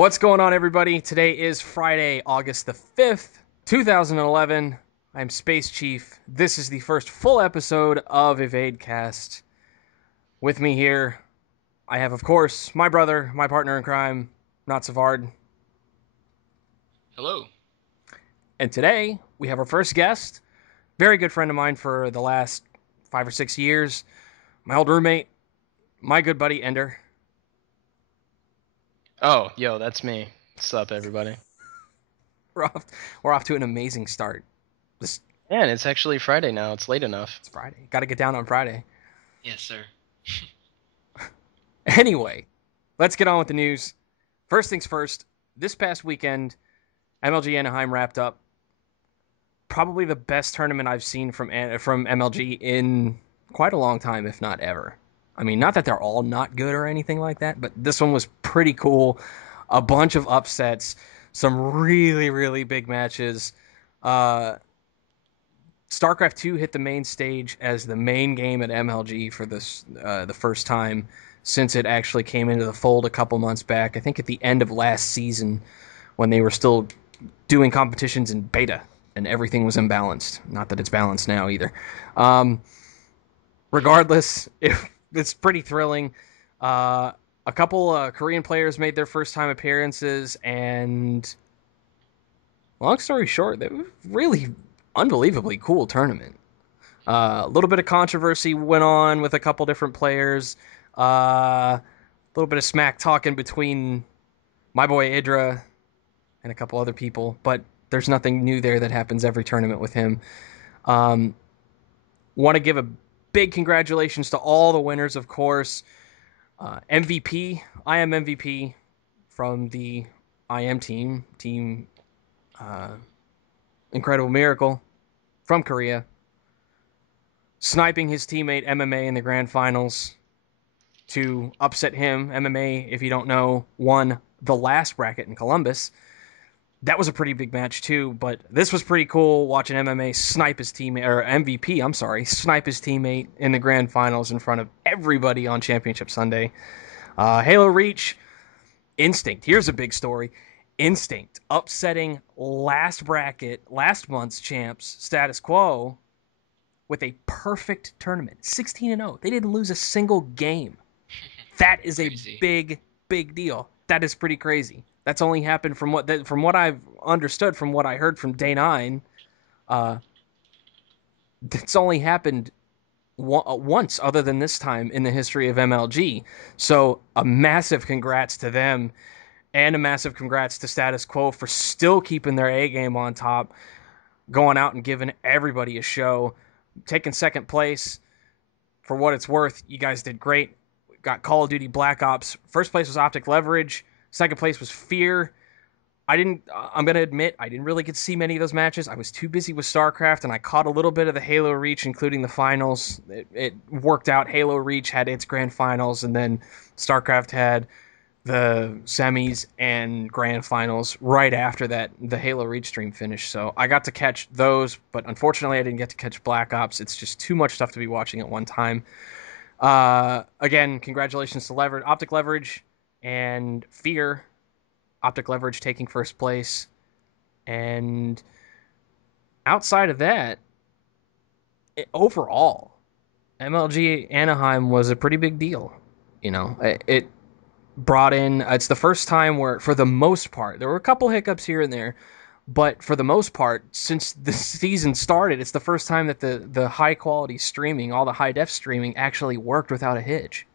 What's going on, everybody? Today is Friday, August the 5th, 2011. I'm Space Chief. This is the first full episode of EVADEcast. With me here, I have, of course, my brother, my partner in crime, Not Savard. Hello. And today, we have our first guest, very good friend of mine for the last 5 or 6 years, my old roommate, my good buddy, Ender. Oh, yo, that's me. What's up, everybody? We're off, we're off to an amazing start. This Man, it's actually Friday now. It's late enough. It's Friday. Got to get down on Friday. Yes, sir. Anyway, let's get on with the news. First things first, this past weekend, MLG Anaheim wrapped up. Probably the best tournament I've seen from MLG in quite a long time, if not ever. I mean, not that they're all not good or anything like that, but this one was pretty cool. A bunch of upsets, some really, really big matches. StarCraft 2 hit the main stage as the main game at MLG for this the first time since it actually came into the fold a couple months back. I think at the end of last season when they were still doing competitions in beta and everything was imbalanced. Not that it's balanced now either. Regardless, it's pretty thrilling. A couple Korean players made their first time appearances, and long story short, it was really unbelievably cool tournament. A little bit of controversy went on with a couple different players. A little bit of smack talking between my boy Idra and a couple other people, but there's nothing new there that happens every tournament with him. Want to give a big congratulations to all the winners, of course. MVP, I am MVP from the IM team, Incredible Miracle from Korea, sniping his teammate MMA in the grand finals to upset him. MMA, if you don't know, won the last bracket in Columbus. That was a pretty big match too, but this was pretty cool watching MMA snipe his teammate, or MVP, I'm sorry, snipe his teammate in the grand finals in front of everybody on Championship Sunday. Halo Reach, Instinct. Here's a big story. Instinct upsetting last month's champs, Status Quo, with a perfect tournament. 16-0. They didn't lose a single game. That is Crazy. a big deal. That is pretty crazy. That's only happened from what I've understood, from what I heard from Day 9. It's only happened once, other than this time, in the history of MLG. So a massive congrats to them, and a massive congrats to Status Quo for still keeping their A game on top, going out and giving everybody a show, taking second place. For what it's worth, you guys did great. Got Call of Duty Black Ops. First place was Optic Leverage. Second place was Fear. I'm going to admit, I didn't really get to see many of those matches. I was too busy with StarCraft, and I caught a little bit of the Halo Reach, including the finals. It worked out. Halo Reach had its grand finals, and then StarCraft had the semis and grand finals right after that, the Halo Reach stream finished. So I got to catch those, but unfortunately I didn't get to catch Black Ops. It's just too much stuff to be watching at one time. Again, congratulations to Optic Leverage and Fear. Optic Leverage taking first place. And outside of that, overall, MLG Anaheim was a pretty big deal. You know, it brought in, it's the first time where, for the most part, there were a couple hiccups here and there, but for the most part, since the season started, it's the first time that the high quality streaming, all the high def streaming, actually worked without a hitch.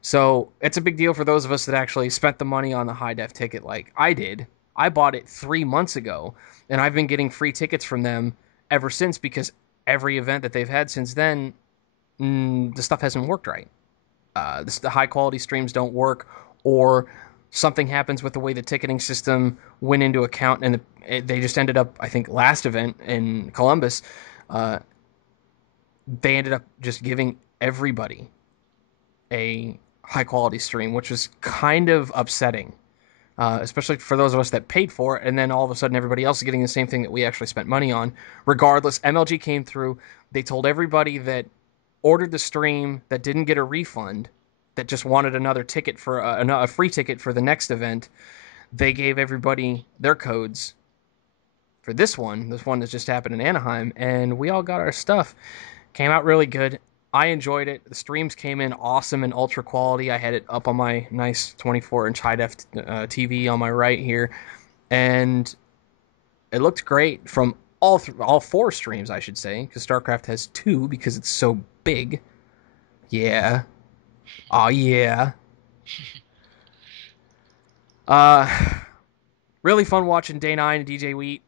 So it's a big deal for those of us that actually spent the money on the high def ticket like I did. I bought it 3 months ago, and I've been getting free tickets from them ever since, because every event that they've had since then, the stuff hasn't worked right. The high quality streams don't work, or something happens with the way the ticketing system went into account, and they just ended up, I think, last event in Columbus, they ended up just giving everybody a high quality stream, which was kind of upsetting, especially for those of us that paid for it, and then all of a sudden everybody else is getting the same thing that we actually spent money on. Regardless, MLG came through. They told everybody that ordered the stream that didn't get a refund that just wanted another ticket for a free ticket for the next event, they gave everybody their codes for this one that just happened in Anaheim, and we all got our stuff. Came out really good. I enjoyed it. The streams came in awesome and ultra quality. I had it up on my nice 24-inch high def TV on my right here, and it looked great from all four streams, I should say, because StarCraft has two because it's so big. Yeah. Oh yeah. Uh, really fun watching Day 9 and DJ Wheat,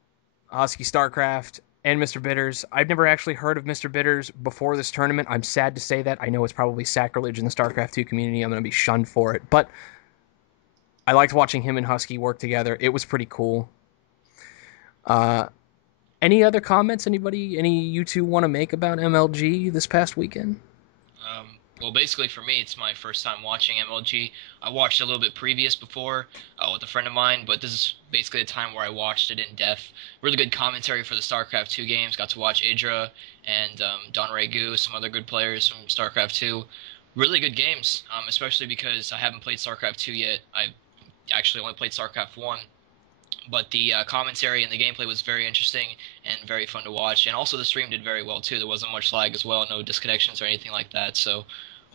Husky StarCraft, and Mr. Bitters. I've never actually heard of Mr. Bitters before this tournament. I'm sad to say that. I know it's probably sacrilege in the StarCraft 2 community. I'm going to be shunned for it. But I liked watching him and Husky work together. It was pretty cool. Uh, any other comments any you two want to make about MLG this past weekend? Well, basically for me, it's my first time watching MLG. I watched a little bit previous before with a friend of mine, but this is basically the time where I watched it in depth. Really good commentary for the StarCraft 2 games. Got to watch Idra and Don Regu, some other good players from StarCraft 2. Really good games, especially because I haven't played StarCraft 2 yet. I actually only played StarCraft 1. But the commentary and the gameplay was very interesting and very fun to watch. And also the stream did very well, too. There wasn't much lag as well, no disconnections or anything like that. So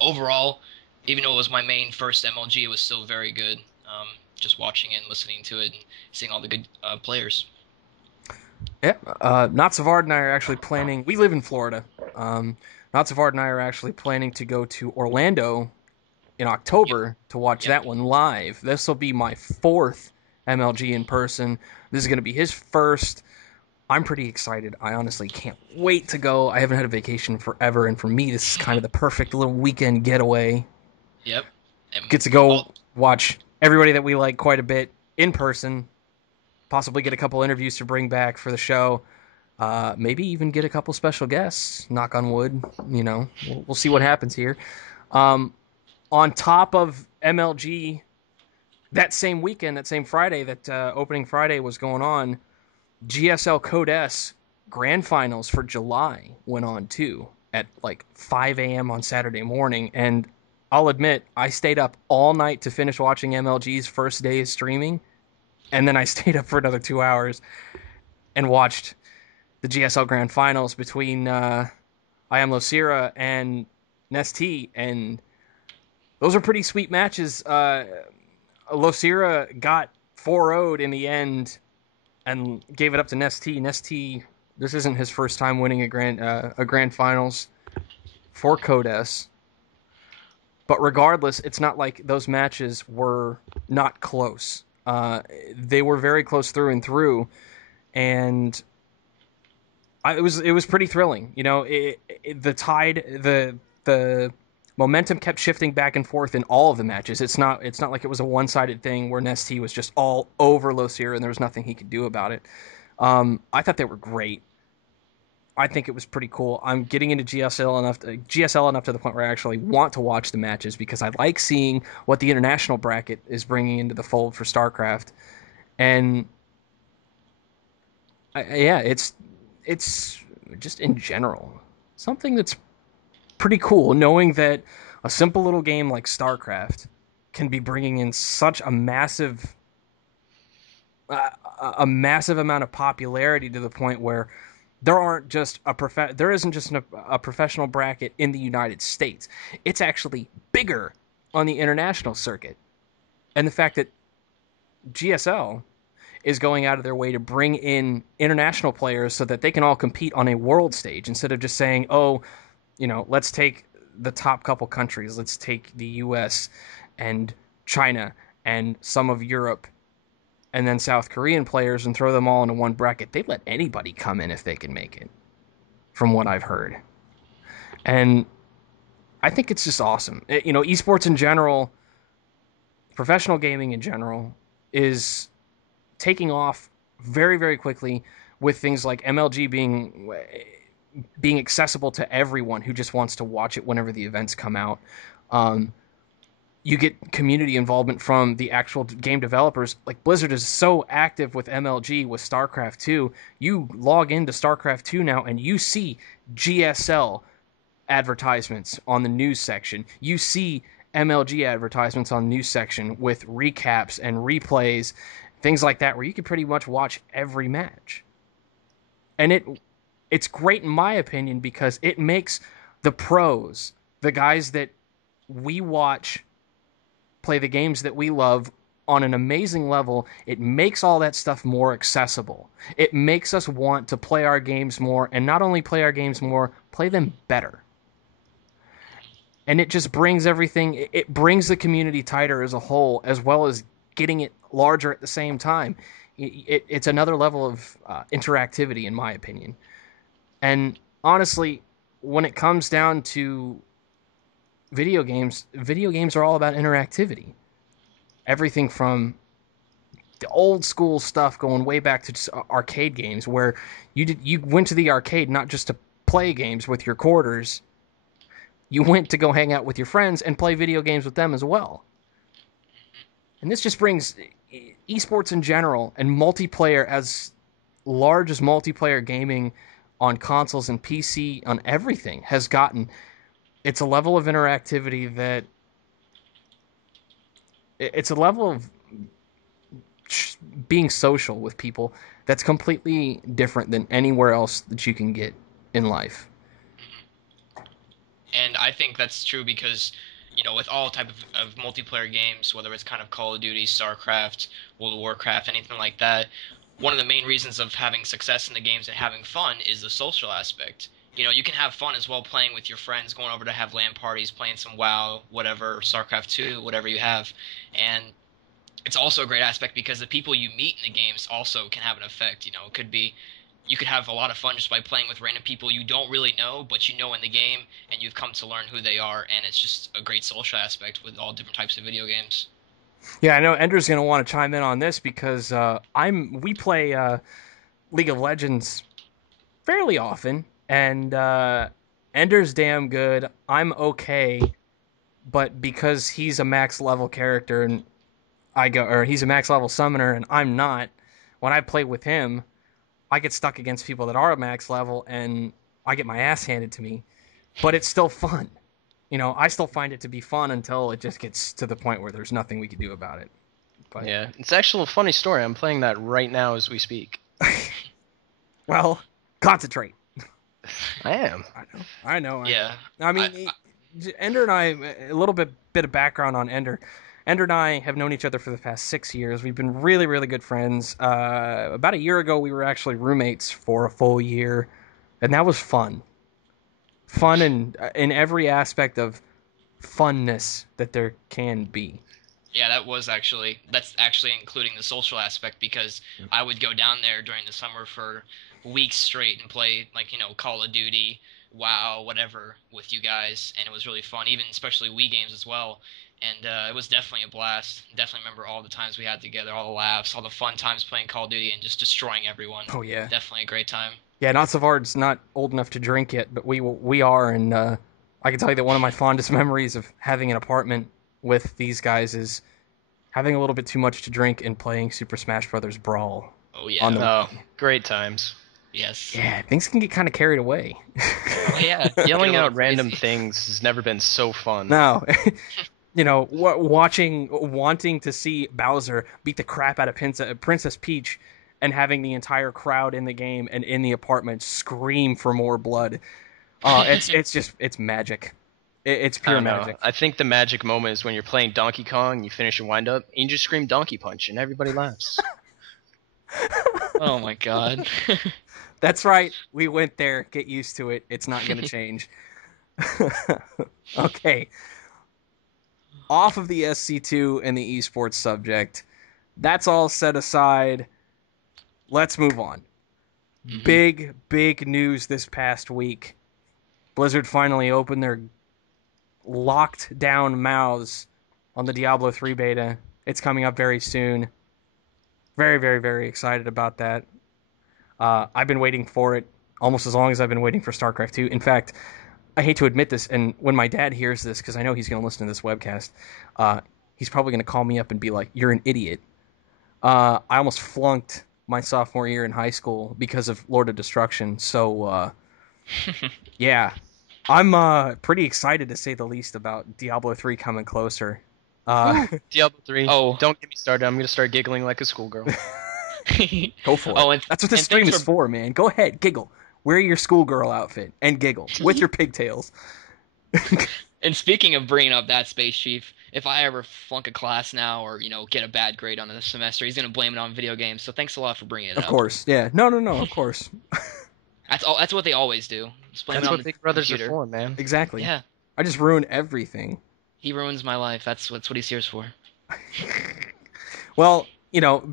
overall, even though it was my main first MLG, it was still very good. Just watching it and listening to it and seeing all the good players. Yeah, Not Savard and I are actually planning. We live in Florida. Not Savard and I are actually planning to go to Orlando in October to watch that one live. This will be my fourth MLG in person. This is going to be his first. I'm pretty excited. I honestly can't wait to go. I haven't had a vacation forever, and for me, this is kind of the perfect little weekend getaway. Yep. Get to go watch everybody that we like quite a bit in person, possibly get a couple interviews to bring back for the show, maybe even get a couple special guests, knock on wood. We'll see what happens here. On top of MLG, that same weekend, that same Friday, that opening Friday was going on, GSL Code S Grand Finals for July went on too at like 5 a.m. on Saturday morning. And I'll admit, I stayed up all night to finish watching MLG's first day of streaming. And then I stayed up for another 2 hours and watched the GSL Grand Finals between I Am Losira and Nestea. And those are pretty sweet matches. Losira got 4-0'd in the end and gave it up to Nestea. Nestea, this isn't his first time winning a grand finals for Code S. But regardless, it's not like those matches were not close. They were very close through and through, and it was pretty thrilling. The tide, the momentum kept shifting back and forth in all of the matches. It's not like it was a one-sided thing where Nestea was just all over Losira and there was nothing he could do about it. I thought they were great. I think it was pretty cool. I'm getting into GSL enough to the point where I actually want to watch the matches because I like seeing what the international bracket is bringing into the fold for StarCraft. And it's just in general something that's pretty cool, knowing that a simple little game like StarCraft can be bringing in such a massive amount of popularity to the point where there isn't just a professional bracket in the United States. It's actually bigger on the international circuit. And the fact that GSL is going out of their way to bring in international players so that they can all compete on a world stage instead of just saying, let's take the top couple countries. Let's take the US and China and some of Europe and then South Korean players and throw them all into one bracket. They let anybody come in if they can make it, from what I've heard. And I think it's just awesome. Esports in general, professional gaming in general, is taking off very, very quickly with things like MLG being accessible to everyone who just wants to watch it whenever the events come out. You get community involvement from the actual game developers. Like Blizzard is so active with MLG, with StarCraft 2. You log into StarCraft 2 now and you see GSL advertisements on the news section. You see MLG advertisements on the news section with recaps and replays, things like that, where you can pretty much watch every match. And it's great in my opinion because it makes the pros, the guys that we watch play the games that we love on an amazing level, it makes all that stuff more accessible. It makes us want to play our games more, and not only play our games more, play them better. And it just brings everything, it brings the community tighter as a whole, as well as getting it larger at the same time. It's another level of interactivity, in my opinion. And honestly, when it comes down to video games are all about interactivity. Everything from the old school stuff going way back to just arcade games, where you went to the arcade not just to play games with your quarters, you went to go hang out with your friends and play video games with them as well. And this just brings esports in general and multiplayer, as large as multiplayer gaming on consoles and PC on everything has gotten. It's a level of interactivity that it's a level of being social with people that's completely different than anywhere else that you can get in life. And I think that's true because, with all type of multiplayer games, whether it's kind of Call of Duty, StarCraft, World of Warcraft, anything like that, one of the main reasons of having success in the games and having fun is the social aspect. You can have fun as well playing with your friends, going over to have LAN parties, playing some WoW, whatever, StarCraft 2, whatever you have. And it's also a great aspect because the people you meet in the games also can have an effect. It could be you could have a lot of fun just by playing with random people you don't really know, but you know in the game, and you've come to learn who they are, and it's just a great social aspect with all different types of video games. Yeah, I know Ender's going to want to chime in on this because we play League of Legends fairly often, and Ender's damn good. I'm okay, but because he's a max level character and he's a max level summoner and I'm not, when I play with him, I get stuck against people that are at max level and I get my ass handed to me. But it's still fun. I still find it to be fun until it just gets to the point where there's nothing we can do about it. But, yeah, it's actually a funny story. I'm playing that right now as we speak. Well, concentrate. I am. I know. Yeah. I mean, Ender and I, a little bit of background on Ender. Ender and I have known each other for the past 6 years. We've been really, really good friends. About a year ago, we were actually roommates for a full year, and that was fun. Fun in every aspect of funness that there can be. Yeah, that's actually including the social aspect because I would go down there during the summer for weeks straight and play Call of Duty, WoW, whatever with you guys, and it was really fun, even especially Wii games as well. And it was definitely a blast. Definitely remember all the times we had together, all the laughs, all the fun times playing Call of Duty and just destroying everyone. Oh yeah, definitely a great time. Yeah, not Savard's not old enough to drink yet, but we are, and I can tell you that one of my fondest memories of having an apartment with these guys is having a little bit too much to drink and playing Super Smash Brothers Brawl. Oh yeah. Oh, great times. Yes. Yeah, things can get kind of carried away. Oh yeah. Yelling out random things has never been so fun. No. Wanting to see Bowser beat the crap out of Princess Peach and having the entire crowd in the game and in the apartment scream for more blood. It's magic. It's pure magic. I think the magic moment is when you're playing Donkey Kong, you finish your wind up, and you just scream Donkey Punch, and everybody laughs. Oh my god. That's right. We went there. Get used to it. It's not going to change. Okay. Off of the SC2 and the esports subject, that's all set aside. Let's move on. Mm-hmm. Big news this past week. Blizzard finally opened their locked down mouths on the Diablo 3 beta. It's coming up very soon. Very, very, very excited about that. I've been waiting for it almost as long as I've been waiting for StarCraft 2. In fact, I hate to admit this, and when my dad hears this, because I know he's going to listen to this webcast, he's probably going to call me up and be like, "You're an idiot." I almost flunked my sophomore year in high school because of Lord of Destruction. So, yeah, I'm pretty excited to say the least about Diablo 3 coming closer. Uh, Diablo 3. Oh. Don't get me started. I'm gonna start giggling like a schoolgirl. go for it. Oh, That's what this and stream thanks is for for, man. Go ahead, giggle. Wear your schoolgirl outfit and giggle with your pigtails. and speaking of bringing up that Space Chief, if I ever flunk a class now or get a bad grade on the semester, he's gonna blame it on video games. So thanks a lot for bringing it Of up. course, yeah. No, no, no. Of course, That's all. That's what they always do. Just blame it That's on what the Big Brothers are computer. for, man. exactly. Yeah, I just ruined everything. he ruins my life. That's what he's here for. Well,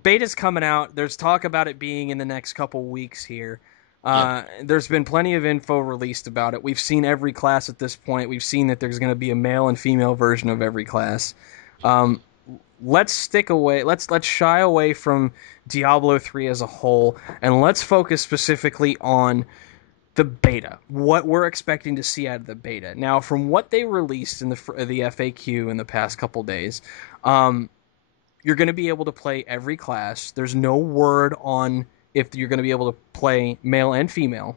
beta's coming out. There's talk about it being in the next couple weeks here. Yep. There's been plenty of info released about it. We've seen every class at this point. We've seen that there's going to be a male and female version of every class. Um, let's stick away. Let's shy away from Diablo 3 as a whole, and let's focus specifically on the beta. What we're expecting to see out of the beta. Now, from what they released in the FAQ in the past couple days, you're going to be able to play every class. There's no word on if you're going to be able to play male and female,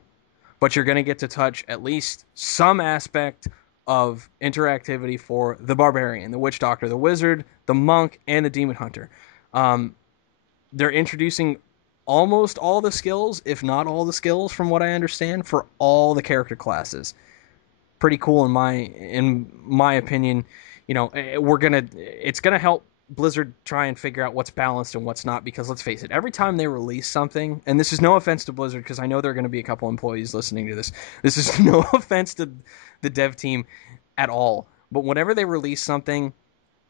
but you're going to get to touch at least some aspect of interactivity for the barbarian, the witch doctor, the wizard, the monk, and the demon hunter. They're introducing almost all the skills, if not all the skills, from what I understand, for all the character classes. Pretty cool in my opinion. It's gonna help Blizzard try and figure out what's balanced and what's not, because let's face it, every time they release something, and this is no offense to Blizzard because I know there are going to be a couple employees listening to this. This is no offense to the dev team at all, but whenever they release something,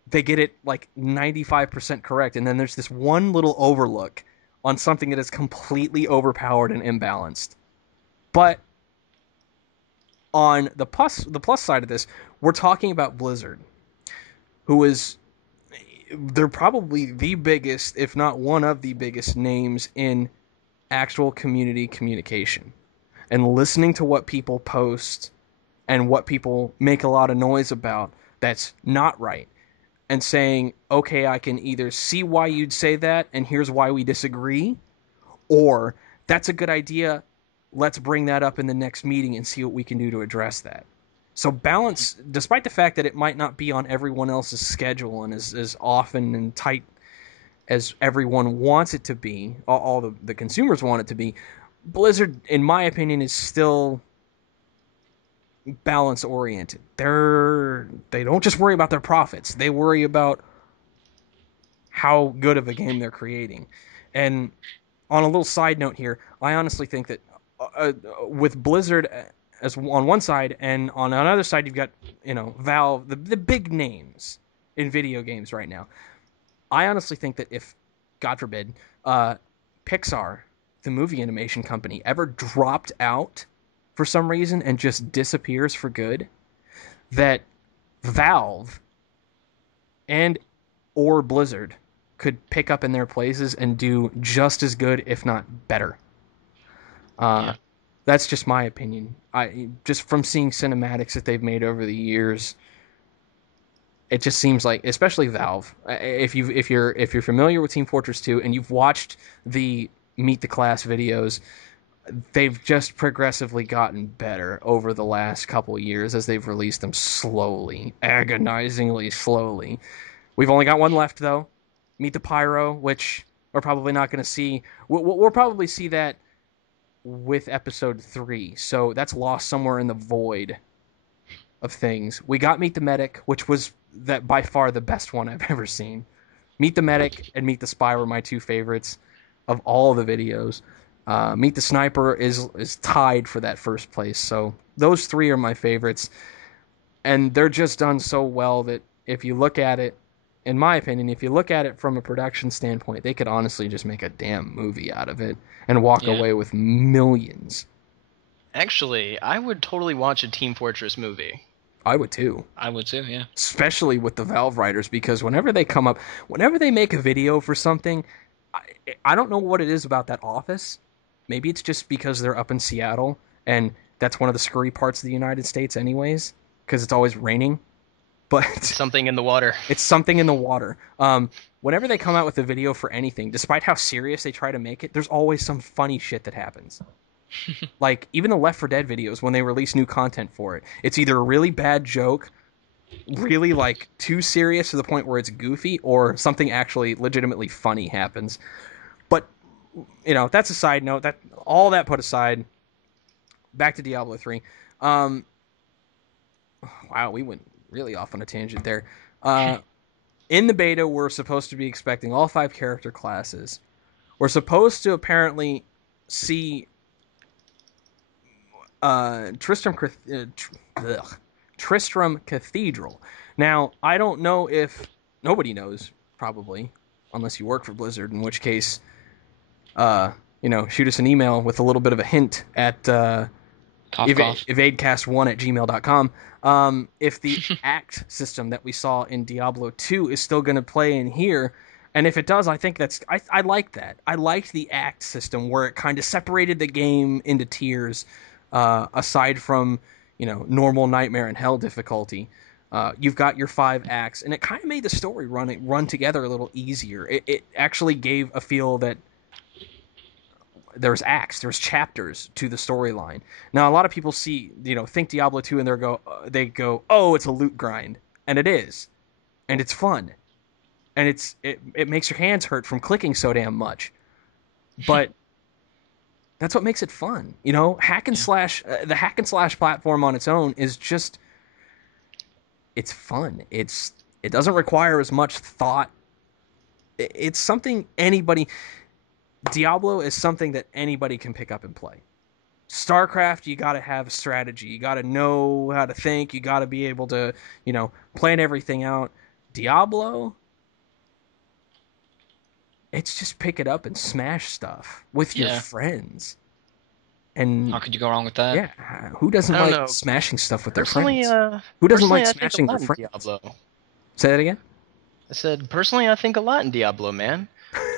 they get it like 95% correct, and then there's this one little overlook on something that is completely overpowered and imbalanced. But on the plus side of this, we're talking about Blizzard, who is they're probably the biggest, if not one of the biggest names in actual community communication. And listening to what people post and what people make a lot of noise about that's not right. And saying, okay, I can either see why you'd say that and here's why we disagree, or that's a good idea, let's bring that up in the next meeting and see what we can do to address that. So balance, despite the fact that it might not be on everyone else's schedule and as often and tight as everyone wants it to be, all the consumers want it to be, Blizzard, in my opinion, is still balance oriented. They don't just worry about their profits. They worry about how good of a game they're creating. And on a little side note here, I honestly think that with Blizzard as on one side, and on another side, you've got Valve, the big names in video games right now. I honestly think that if, God forbid, Pixar, the movie animation company, ever dropped out for some reason and just disappears for good, that Valve and or Blizzard could pick up in their places and do just as good, if not better. Yeah. That's just my opinion. I just from seeing cinematics that they've made over the years, it just seems like, especially Valve, if you're familiar with Team Fortress 2 and you've watched the Meet the Class videos, they've just progressively gotten better over the last couple of years as they've released them slowly, agonizingly slowly. We've only got one left though, Meet the Pyro, which we're probably not going to see. We'll probably see that with episode 3, so that's lost somewhere in the void of things. We got Meet the Medic, which was that by far the best one I've ever seen. Meet the Medic and Meet the Spy were my two favorites of all the videos. Meet the Sniper is tied for that first place, so those 3 are my favorites, and they're just done so well that if you look at it, in my opinion, if you look at it from a production standpoint, they could honestly just make a damn movie out of it and walk away with millions. Actually, I would totally watch a Team Fortress movie. I would too. I would too, yeah. Especially with the Valve writers, because whenever they make a video for something, I don't know what it is about that office. Maybe it's just because they're up in Seattle, and that's one of the screwy parts of the United States anyways, because it's always raining. But something in the water. It's something in the water. Whenever they come out with a video for anything, despite how serious they try to make it, there's always some funny shit that happens. Like, even the Left 4 Dead videos, when they release new content for it, it's either a really bad joke, really, like, too serious to the point where it's goofy, or something actually legitimately funny happens. But, that's a side note. That all that put aside, back to Diablo 3. Wow, we went really off on a tangent there. In the beta, we're supposed to be expecting all 5 character classes. We're supposed to apparently see Tristram Cathedral. Now, I don't know if nobody knows, probably, unless you work for Blizzard, in which case, shoot us an email with a little bit of a hint at evadecast1@gmail.com. If the act system that we saw in Diablo 2 is still going to play in here, and if it does, I think I like that. I liked the act system where it kind of separated the game into tiers, aside from, normal Nightmare and Hell difficulty. You've got your 5 acts, and it kind of made the story run together a little easier. It actually gave a feel that there's acts, there's chapters to the storyline. Now, a lot of people think Diablo 2 and they go, oh, it's a loot grind. And it is. And it's fun. And it makes your hands hurt from clicking so damn much. But that's what makes it fun. Hack and slash, the hack and slash platform on its own is just, it's fun. It doesn't require as much thought. It's something Diablo is something that anybody can pick up and play. StarCraft, you got to have a strategy. You got to know how to think. You got to be able to, plan everything out. Diablo, it's just pick it up and smash stuff with your friends. And how could you go wrong with that? Yeah, who doesn't like smashing stuff with their friends? Who doesn't like smashing their friends? Diablo. Say that again? I said, personally, I think a lot in Diablo, man.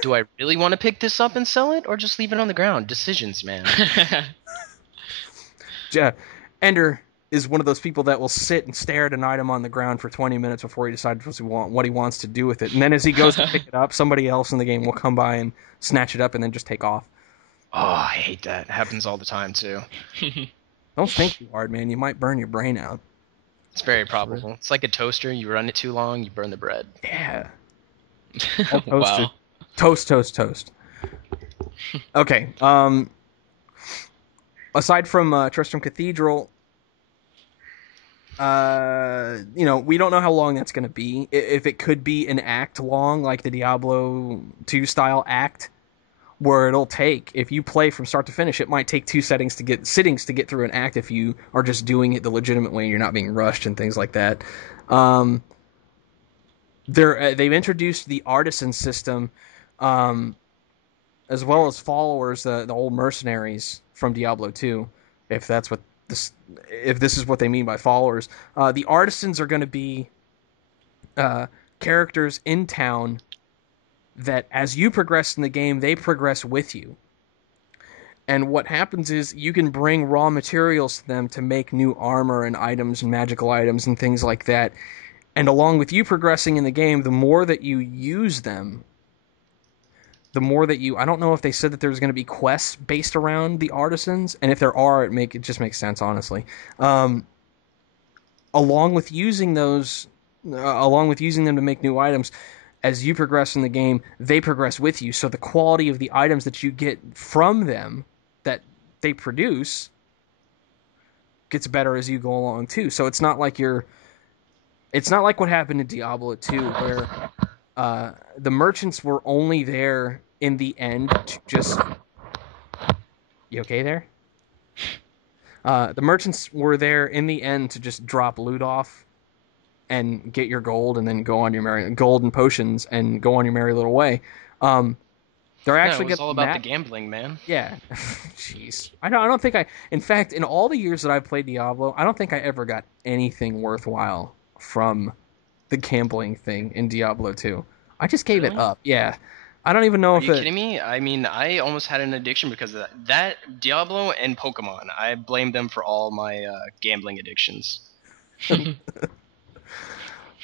Do I really want to pick this up and sell it, or just leave it on the ground? Decisions, man. Ender is one of those people that will sit and stare at an item on the ground for 20 minutes before he decides what he wants to do with it. And then as he goes to pick it up, somebody else in the game will come by and snatch it up and then just take off. Oh, I hate that. It happens all the time, too. Don't think too hard, man. You might burn your brain out. It's very probable. It's like a toaster. You run it too long, you burn the bread. Yeah. Wow. Toast. Okay. Aside from Tristram Cathedral, we don't know how long that's going to be. If it could be an act long, like the Diablo 2 style act, where it'll take, if you play from start to finish, it might take 2 sittings to get through an act if you are just doing it the legitimate way and you're not being rushed and things like that. They've introduced the artisan system, as well as followers, the old mercenaries from Diablo 2, if this is what they mean by followers. The artisans are going to be characters in town that, as you progress in the game, they progress with you. And what happens is you can bring raw materials to them to make new armor and items and magical items and things like that. And along with you progressing in the game, the more that you use them, the more that I don't know if they said that there's going to be quests based around the artisans, and if there are, it just makes sense, honestly. Along with using them to make new items, as you progress in the game, they progress with you. So the quality of the items that you get from them, that they produce, gets better as you go along too. So it's not like what happened in Diablo 2, where the merchants were only there in the end to just... You okay there? The merchants were there in the end to just drop loot off and get your gold and then go on your merry... gold and potions and go on your merry little way. They're actually it's all about the gambling, man. Yeah. Jeez. I don't think in fact, in all the years that I've played Diablo, I don't think I ever got anything worthwhile from the gambling thing in Diablo 2. I just gave it up. Yeah. I don't even know Are you kidding me? I mean, I almost had an addiction because of that. That, Diablo, and Pokemon. I blame them for all my gambling addictions.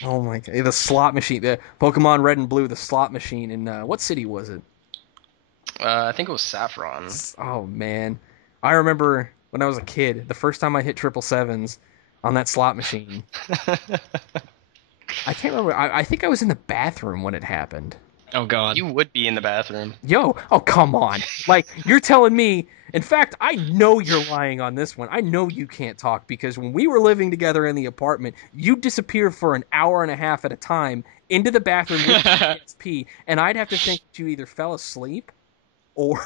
Oh my god. The slot machine. The Pokemon Red and Blue, the slot machine in... what city was it? I think it was Saffron. Oh, man. I remember when I was a kid, the first time I hit triple sevens on that slot machine. I can't remember. I think I was in the bathroom when it happened. Oh God. You would be in the bathroom. Yo, oh come on. Like, you're telling me, in fact, I know you're lying on this one. I know you can't talk because when we were living together in the apartment, you disappear for an hour and a half at a time into the bathroom with the PSP, and I'd have to think that you either fell asleep or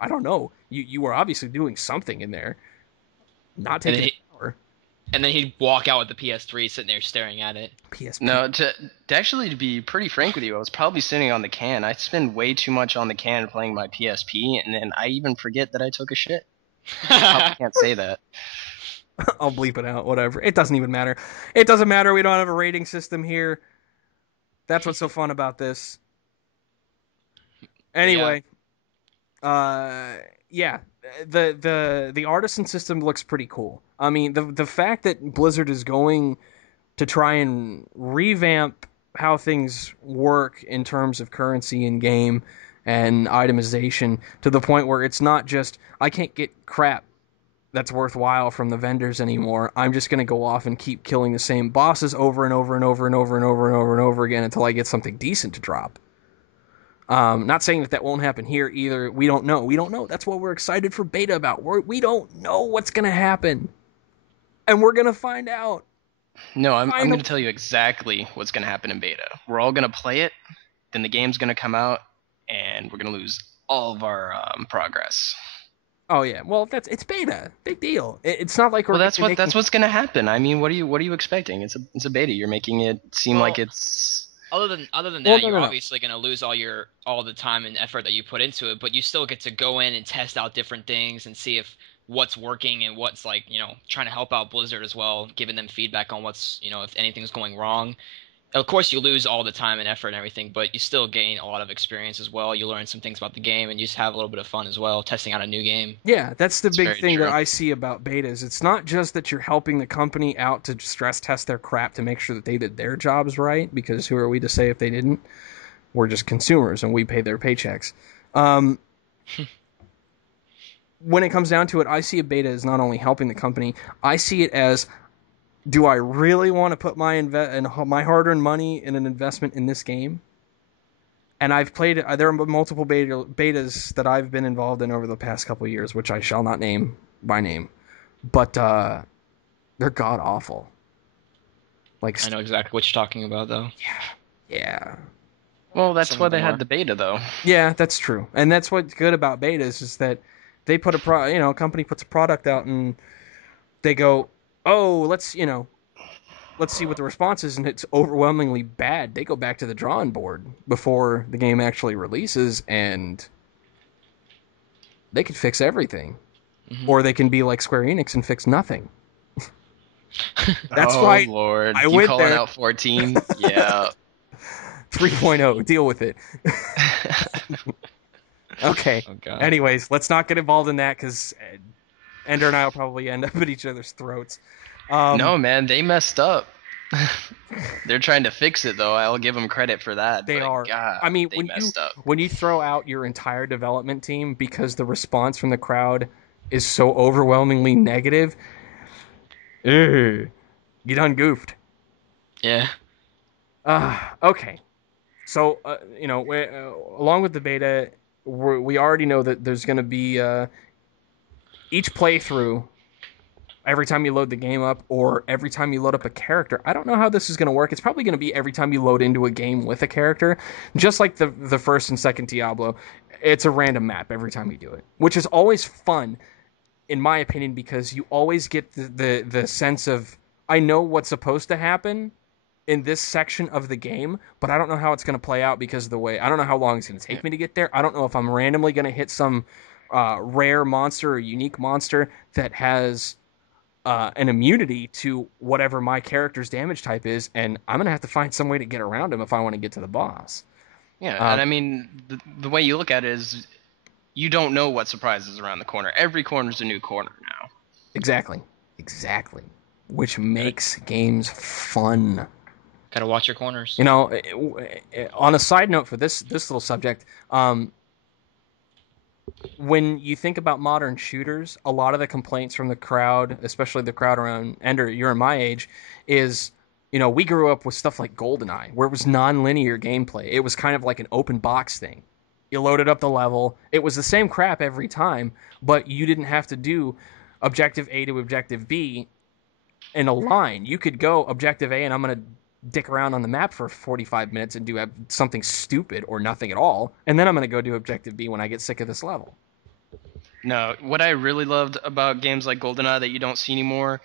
I don't know. You were obviously doing something in there. Not And taking then, a shower. and then he'd walk out with the PS3 sitting there staring at it. PSP. No, to actually to be pretty frank with you, I was probably sitting on the can. I spend way too much on the can playing my PSP, and then I even forget that I took a shit. I can't say that. I'll bleep it out, whatever. It doesn't even matter. It doesn't matter. We don't have a rating system here. That's what's so fun about this. Anyway, yeah, the artisan system looks pretty cool. I mean, the fact that Blizzard is going to try and revamp how things work in terms of currency in game and itemization to the point where it's not just I can't get crap that's worthwhile from the vendors anymore. I'm just going to go off and keep killing the same bosses over and over and over and over and over and over and over again until I get something decent to drop. Not saying that won't happen here either. We don't know. We don't know. That's what we're excited for beta about. We don't know what's going to happen. And we're going to find out. No, I'm going to tell you exactly what's going to happen in beta. We're all going to play it, then the game's going to come out, and we're going to lose all of our progress. Oh yeah, well it's beta, big deal. It's not like well that's what's going to happen. I mean, what are you expecting? It's a beta. You're making it seem like it's. Other than that, you're obviously going to lose all the time and effort that you put into it, but you still get to go in and test out different things and see if what's working and what's trying to help out Blizzard as well, giving them feedback on what's if anything's going wrong. Of course, you lose all the time and effort and everything, but you still gain a lot of experience as well. You learn some things about the game, and you just have a little bit of fun as well, testing out a new game. Yeah, that's the big thing that I see about betas. It's not just that you're helping the company out to stress test their crap to make sure that they did their jobs right, because who are we to say if they didn't? We're just consumers, and we pay their paychecks. When it comes down to it, I see a beta as not only helping the company, I see it as, do I really want to put my hard-earned money in an investment in this game? And I've played. There are multiple betas that I've been involved in over the past couple of years, which I shall not name by name, but they're god awful. Like I know exactly what you're talking about, though. Yeah. Well, that's why they had the beta, though. Yeah, that's true, and that's what's good about betas is that they put a company puts a product out and they go, oh, let's see what the response is, and it's overwhelmingly bad. They go back to the drawing board before the game actually releases, and they could fix everything. Mm-hmm. Or they can be like Square Enix and fix nothing. That's why Lord. I went calling there. Out 14? Yeah. 3.0, deal with it. Okay. Oh, anyways, let's not get involved in that, because Ender and I will probably end up at each other's throats. No, man, they messed up. They're trying to fix it, though. I'll give them credit for that. They are. God, I mean, when you throw out your entire development team because the response from the crowd is so overwhelmingly negative, you done goofed. Yeah. Okay. So, along with the beta, we already know that there's going to be each playthrough. Every time you load the game up, or every time you load up a character. I don't know how this is going to work. It's probably going to be every time you load into a game with a character. Just like the first and second Diablo. It's a random map every time you do it. Which is always fun, in my opinion, because you always get the sense of, I know what's supposed to happen in this section of the game, but I don't know how it's going to play out because of the way... I don't know how long it's going to take me to get there. I don't know if I'm randomly going to hit some rare monster or unique monster that has... an immunity to whatever my character's damage type is, and I'm going to have to find some way to get around him if I want to get to the boss. Yeah, and I mean, the way you look at it is you don't know what surprises around the corner. Every corner's a new corner now. Exactly. Which makes games fun. Gotta watch your corners. On a side note for this little subject, when you think about modern shooters, a lot of the complaints from the crowd, especially the crowd around Ender, you're in my age, is, we grew up with stuff like GoldenEye, where it was non-linear gameplay. It was kind of like an open box thing. You loaded up the level. It was the same crap every time, but you didn't have to do objective A to objective B in a line. You could go objective A, and I'm going to dick around on the map for 45 minutes and do something stupid or nothing at all, and then I'm going to go do objective B when I get sick of this level. No, what I really loved about games like GoldenEye that you don't see anymore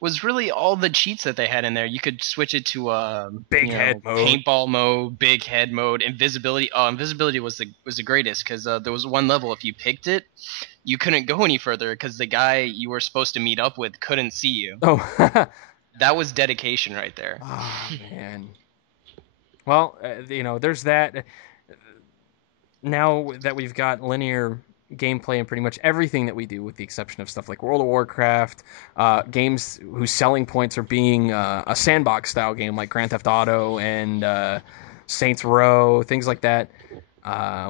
was really all the cheats that they had in there. You could switch it to Big head mode, paintball mode, big head mode, invisibility. Oh, invisibility was the greatest because there was one level if you picked it, you couldn't go any further because the guy you were supposed to meet up with couldn't see you. Oh, that was dedication right there. Oh man. Well, there's that. Now that we've got linear gameplay in pretty much everything that we do, with the exception of stuff like World of Warcraft, games whose selling points are being a sandbox style game like Grand Theft Auto and Saints Row, things like that.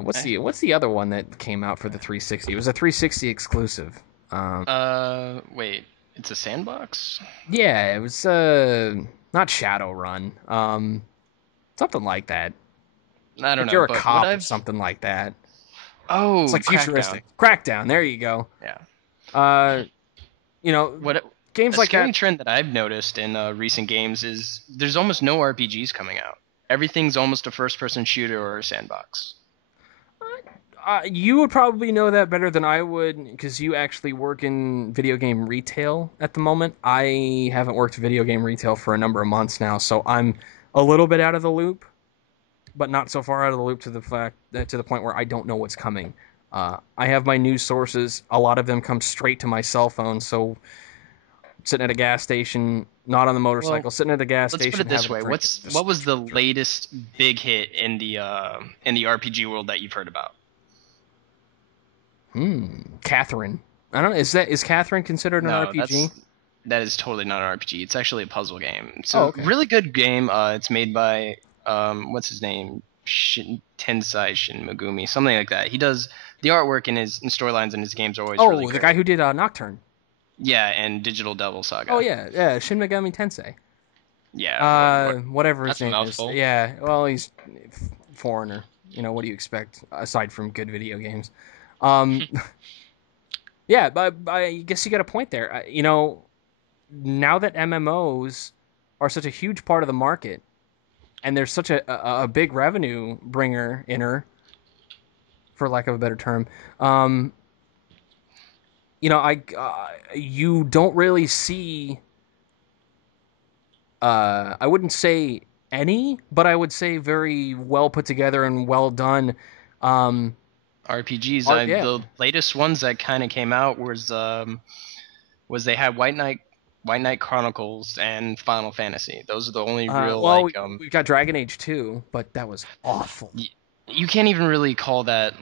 What's the other one that came out for the 360? It was a 360 exclusive. Wait, it's a sandbox? Yeah, it was not Shadowrun. Something like that. I don't know. You're a cop or something like that. Oh, it's like futuristic. Crackdown. There you go. Yeah. Games like that. A scary trend that I've noticed in recent games is there's almost no RPGs coming out. Everything's almost a first-person shooter or a sandbox. You would probably know that better than I would, because you actually work in video game retail at the moment. I haven't worked video game retail for a number of months now, so I'm a little bit out of the loop, but not so far out of the loop to the point where I don't know what's coming. I have my news sources. A lot of them come straight to my cell phone, so sitting at a gas station, not on the motorcycle, sitting at a gas station. Let's put it this way: what was the latest big hit in the RPG world that you've heard about? Catherine. I don't know. Is Catherine considered an RPG? That is totally not an RPG. It's actually a puzzle game. It's a really good game. It's made by what's his name? Tensai Shin Megumi, something like that. He does the artwork and his storylines in his games are always really great. The guy who did Nocturne. Yeah, and Digital Devil Saga. Oh yeah, Shin Megami Tensei. Yeah. Whatever his name is. Yeah, well, he's foreigner. What do you expect aside from good video games? Yeah, but I guess you got a point there. Now that MMOs are such a huge part of the market, and there's such a big revenue bringer in her, for lack of a better term, you don't really see. I wouldn't say any, but I would say very well put together and well done. RPGs. The latest ones that kind of came out was they had White Knight Chronicles and Final Fantasy. Those are the only real we got Dragon Age 2, but that was awful. You can't even really call that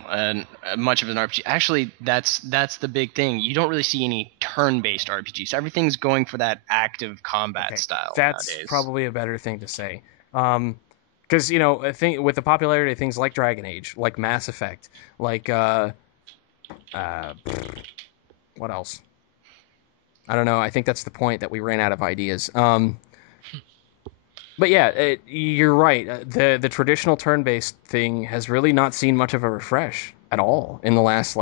much of an RPG. Actually, that's the big thing. You don't really see any turn-based RPGs. Everything's going for that active combat style. That's nowadays. Probably a better thing to say. Because, I think with the popularity of things like Dragon Age, like Mass Effect, like, what else? I don't know. I think that's the point, that we ran out of ideas. But yeah, you're right. The traditional turn-based thing has really not seen much of a refresh at all in the last,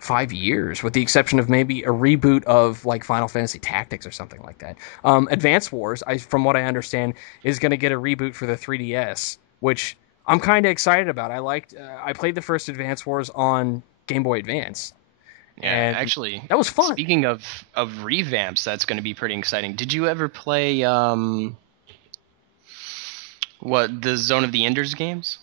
5 years, with the exception of maybe a reboot of Final Fantasy Tactics or something like that. Advance Wars, from what I understand, is going to get a reboot for the 3DS, which I'm kind of excited about. I played the first Advance Wars on Game Boy Advance. Yeah, and actually, that was fun. Speaking of revamps, that's going to be pretty exciting. Did you ever play the Zone of the Enders games?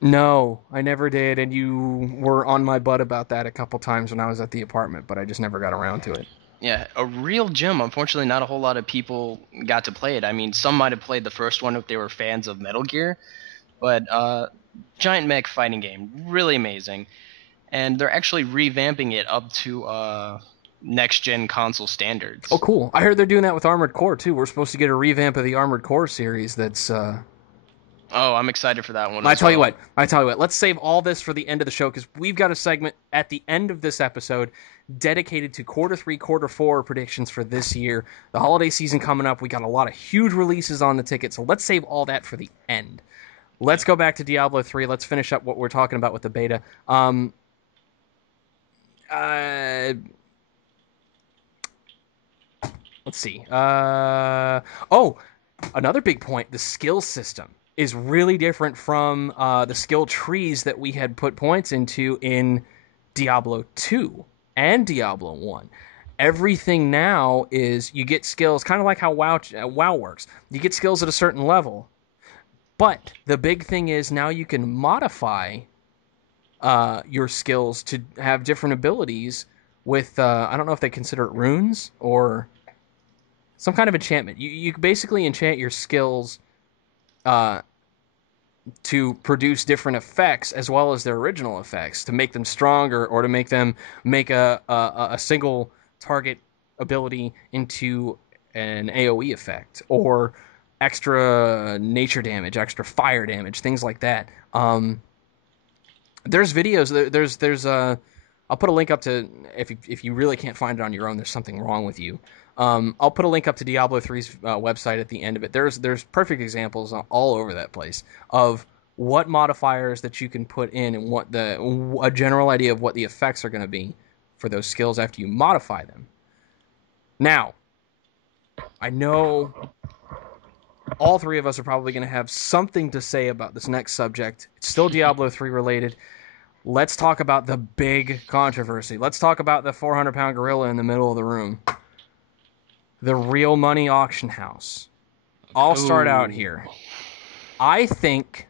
No, I never did, and you were on my butt about that a couple times when I was at the apartment, but I just never got around to it. Yeah, a real gem. Unfortunately, not a whole lot of people got to play it. I mean, some might have played the first one if they were fans of Metal Gear, but giant mech fighting game, really amazing. And they're actually revamping it up to next-gen console standards. Oh, cool. I heard they're doing that with Armored Core, too. We're supposed to get a revamp of the Armored Core series that's Oh, I'm excited for that one I as tell you well. what. I tell you what. Let's save all this for the end of the show because we've got a segment at the end of this episode dedicated to quarter 3, quarter 4 predictions for this year. The holiday season coming up. We got a lot of huge releases on the ticket, so let's save all that for the end. Let's go back to Diablo 3. Let's finish up what we're talking about with the beta. Let's see. Another big point, the skill system is really different from the skill trees that we had put points into in Diablo 2 and Diablo 1. Everything now is you get skills, kind of like how WoW works. You get skills at a certain level, but the big thing is now you can modify your skills to have different abilities with, I don't know if they consider it runes or some kind of enchantment. You basically enchant your skills to produce different effects as well as their original effects to make them stronger or to make them make a single target ability into an AoE effect or extra nature damage, extra fire damage, things like that. There's videos. There's I'll put a link up to if you really can't find it on your own. There's something wrong with you. I'll put a link up to Diablo 3's website at the end of it. There's perfect examples all over that place of what modifiers that you can put in and what a general idea of what the effects are going to be for those skills after you modify them. Now, I know all three of us are probably going to have something to say about this next subject. It's still Diablo 3 related. Let's talk about the big controversy. Let's talk about the 400-pound gorilla in the middle of the room. The real money auction house. I'll start out here. I think,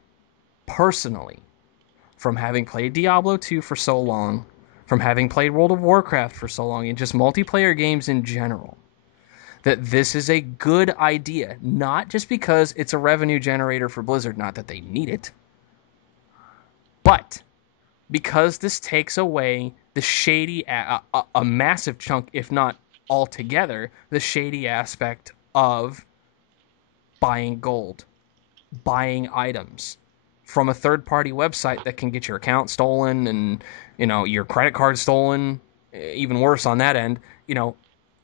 personally, from having played Diablo 2 for so long, from having played World of Warcraft for so long, and just multiplayer games in general, that this is a good idea. Not just because it's a revenue generator for Blizzard, not that they need it, but because this takes away the shady, a massive chunk, if not altogether, the shady aspect of buying gold, buying items from a third-party website that can get your account stolen and, your credit card stolen, even worse on that end.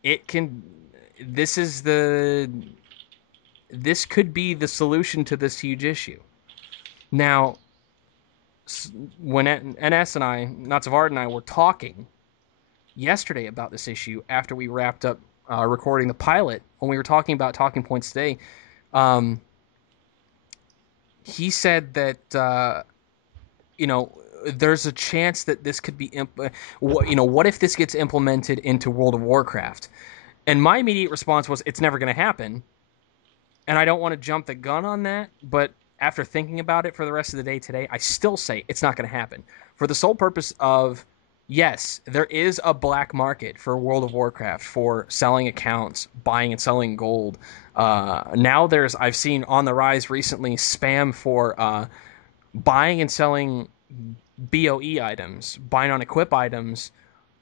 It can... This could be the solution to this huge issue. Now, when NS and I, Natsavard and I, were talking yesterday about this issue after we wrapped up recording the pilot, when we were talking about talking points today, he said that there's a chance that this could be what if this gets implemented into World of Warcraft? And my immediate response was, it's never going to happen. And I don't want to jump the gun on that, but after thinking about it for the rest of the day today, I still say it's not going to happen. For the sole purpose of, yes, there is a black market for World of Warcraft for selling accounts, buying and selling gold. Now I've seen on the rise recently spam for buying and selling BOE items, buying on equip items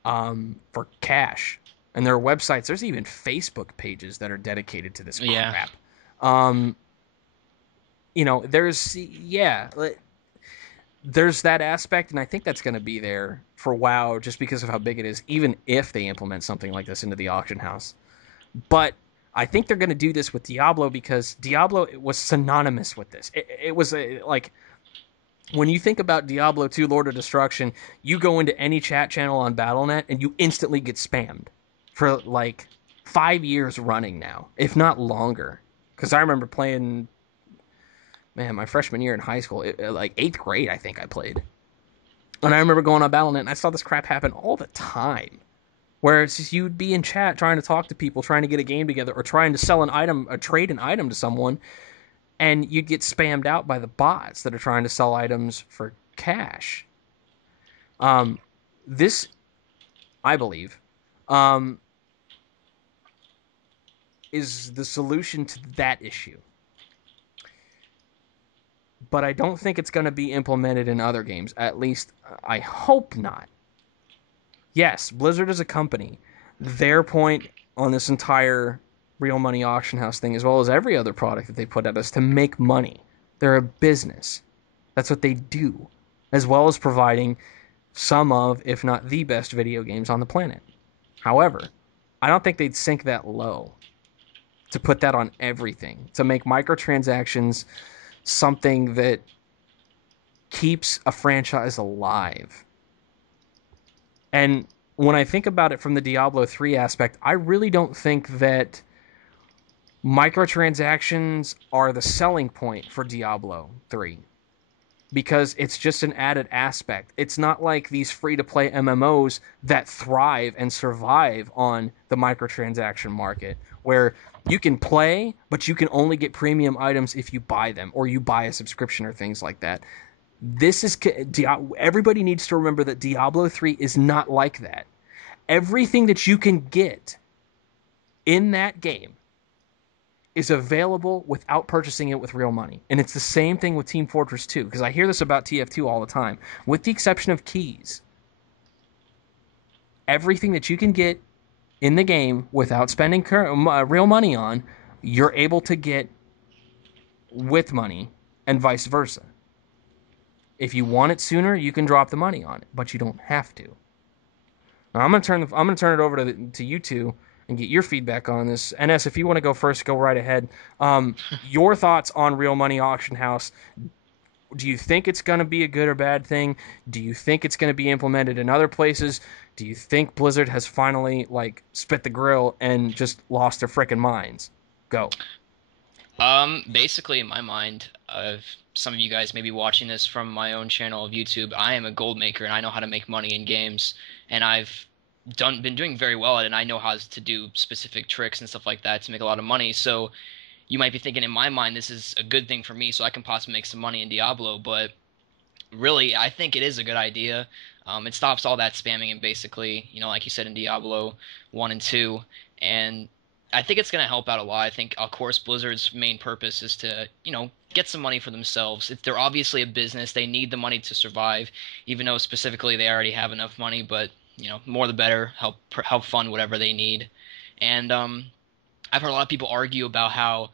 for cash. And there are websites, there's even Facebook pages that are dedicated to this crap. There's that aspect, and I think that's going to be there for WoW just because of how big it is, even if they implement something like this into the auction house. But I think they're going to do this with Diablo because Diablo was synonymous with this. It was like... When you think about Diablo 2 Lord of Destruction, you go into any chat channel on Battle.net and you instantly get spammed for like 5 years running now, if not longer. Because I remember playing, my freshman year in high school, like 8th grade, I think I played. And I remember going on Battle.net and I saw this crap happen all the time. Whereas you'd be in chat trying to talk to people, trying to get a game together, or trying to sell an item, or trade an item to someone, and you'd get spammed out by the bots that are trying to sell items for cash. This, I believe, is the solution to that issue. But I don't think it's going to be implemented in other games. At least, I hope not. Yes, Blizzard is a company. Their point on this entire real money auction house thing, as well as every other product that they put at us, to make money, They're a business. That's what they do, as well as providing some of, if not the best video games on the planet. However, I don't think they'd sink that low to put that on everything, to make microtransactions something that keeps a franchise alive. And when I think about it from the Diablo 3 aspect, I really don't think that microtransactions are the selling point for Diablo 3, because it's just an added aspect. It's not like these free-to-play MMOs that thrive and survive on the microtransaction market, where you can play, but you can only get premium items if you buy them, or you buy a subscription or things like that. This is everybody needs to remember that Diablo 3 is not like that. Everything that you can get in that game is available without purchasing it with real money. And it's the same thing with Team Fortress 2, because I hear this about TF2 all the time. With the exception of keys, everything that you can get in the game without spending real money on, you're able to get with money, and vice versa. If you want it sooner, you can drop the money on it, but you don't have to. Now, I'm gonna turn it over to you two and get your feedback on this. NS, if you want to go first, go right ahead. Your thoughts on Real Money Auction House? Do you think it's going to be a good or bad thing? Do you think it's going to be implemented in other places? Do you think Blizzard has finally spit the grill and just lost their frickin' minds? Go. Basically, in my mind, some of you guys may be watching this from my own channel of YouTube. I am a gold maker, and I know how to make money in games, and I've been doing very well at it, and I know how to do specific tricks and stuff like that to make a lot of money. So you might be thinking, in my mind, this is a good thing for me, so I can possibly make some money in Diablo, but really, I think it is a good idea. It stops all that spamming, and basically, like you said in Diablo 1 and 2, and I think it's going to help out a lot. I think, of course, Blizzard's main purpose is to, get some money for themselves. If they're obviously a business, they need the money to survive, even though specifically they already have enough money, but, more the better, help fund whatever they need. And I've heard a lot of people argue about how,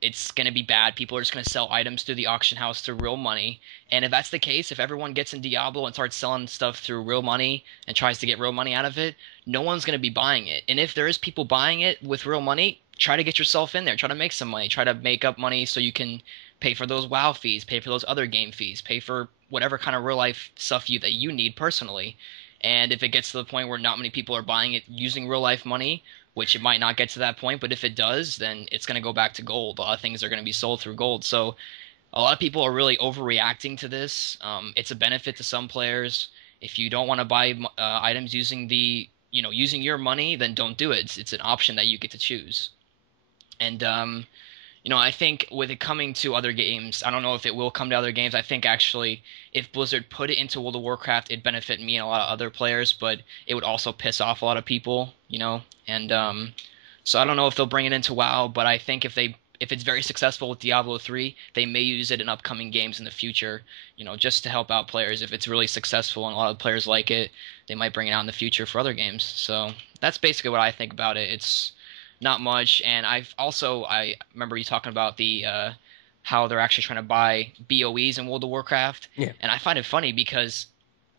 it's going to be bad. People are just going to sell items through the auction house through real money. And if that's the case, if everyone gets in Diablo and starts selling stuff through real money and tries to get real money out of it, no one's going to be buying it. And if there is people buying it with real money, try to get yourself in there. Try to make some money. Try to make up money so you can pay for those WoW fees, pay for those other game fees, pay for whatever kind of real life stuff that you need personally. And if it gets to the point where not many people are buying it using real life money, which it might not get to that point, but if it does, then it's going to go back to gold. A lot of things are going to be sold through gold. So a lot of people are really overreacting to this. It's a benefit to some players. If you don't want to buy items using using your money, then don't do it. It's an option that you get to choose. And I think with it coming to other games, I don't know if it will come to other games. I think actually if Blizzard put it into World of Warcraft, it'd benefit me and a lot of other players, but it would also piss off a lot of people, And so I don't know if they'll bring it into WoW, but I think if it's very successful with Diablo 3, they may use it in upcoming games in the future, just to help out players. If it's really successful and a lot of players like it, they might bring it out in the future for other games. So that's basically what I think about it. It's not much, and I remember you talking about the how they're actually trying to buy BOEs in World of Warcraft, Yeah. and I find it funny because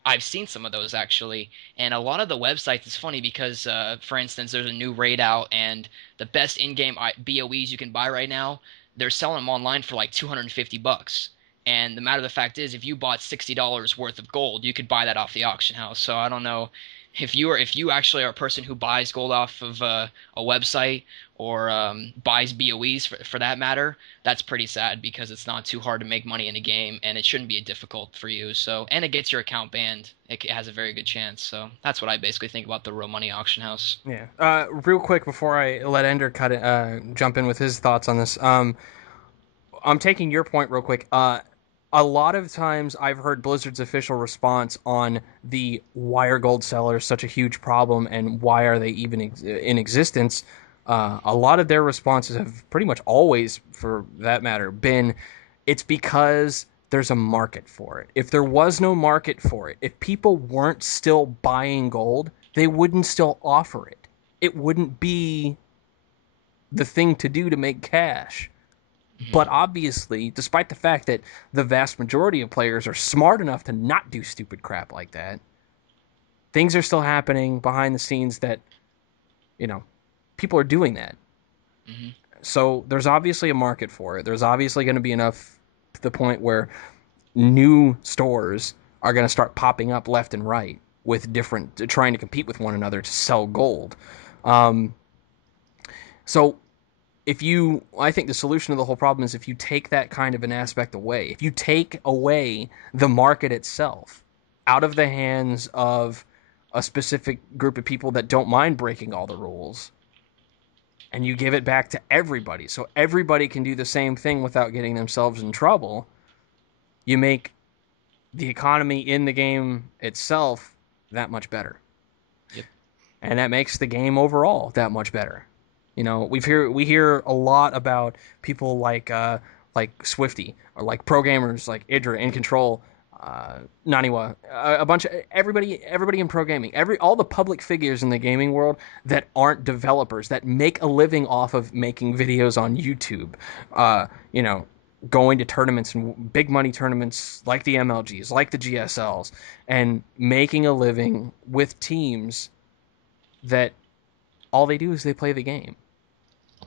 I've seen some of those actually, and a lot of the websites is funny because, for instance, there's a new raid out, and the best in-game BOEs you can buy right now, they're selling them online for like $250. And the matter of the fact is, if you bought $60 worth of gold, you could buy that off the auction house. So I don't know if you actually are a person who buys gold off of a website or buys BOEs for that matter. That's pretty sad because it's not too hard to make money in a game, and it shouldn't be difficult for you. So, and it gets your account banned. It has a very good chance. So that's what I basically think about the real money auction house. Yeah. Real quick before I let Ender jump in with his thoughts on this. I'm taking your point real quick. A lot of times I've heard Blizzard's official response on the why are gold sellers such a huge problem and why are they even in existence. A lot of their responses have pretty much always, for that matter, been it's because there's a market for it. If there was no market for it, if people weren't still buying gold, they wouldn't still offer it. It wouldn't be the thing to do to make cash. But obviously, despite the fact that the vast majority of players are smart enough to not do stupid crap like that, things are still happening behind the scenes that, people are doing that. Hmm. So there's obviously a market for it. There's obviously going to be enough to the point where new stores are going to start popping up left and right with trying to compete with one another to sell gold. Um, so I think the solution to the whole problem is if you take that kind of an aspect away, if you take away the market itself out of the hands of a specific group of people that don't mind breaking all the rules, and you give it back to everybody so everybody can do the same thing without getting themselves in trouble, you make the economy in the game itself that much better. Yep. And that makes the game overall that much better. We hear a lot about people like Swifty or like pro gamers like Idra in Control, Naniwa, a bunch of everybody in pro gaming, all the public figures in the gaming world that aren't developers that make a living off of making videos on YouTube. Uh, you know, Going to tournaments and big money tournaments like the MLGs, like the GSLs, and making a living with teams that all they do is they play the game.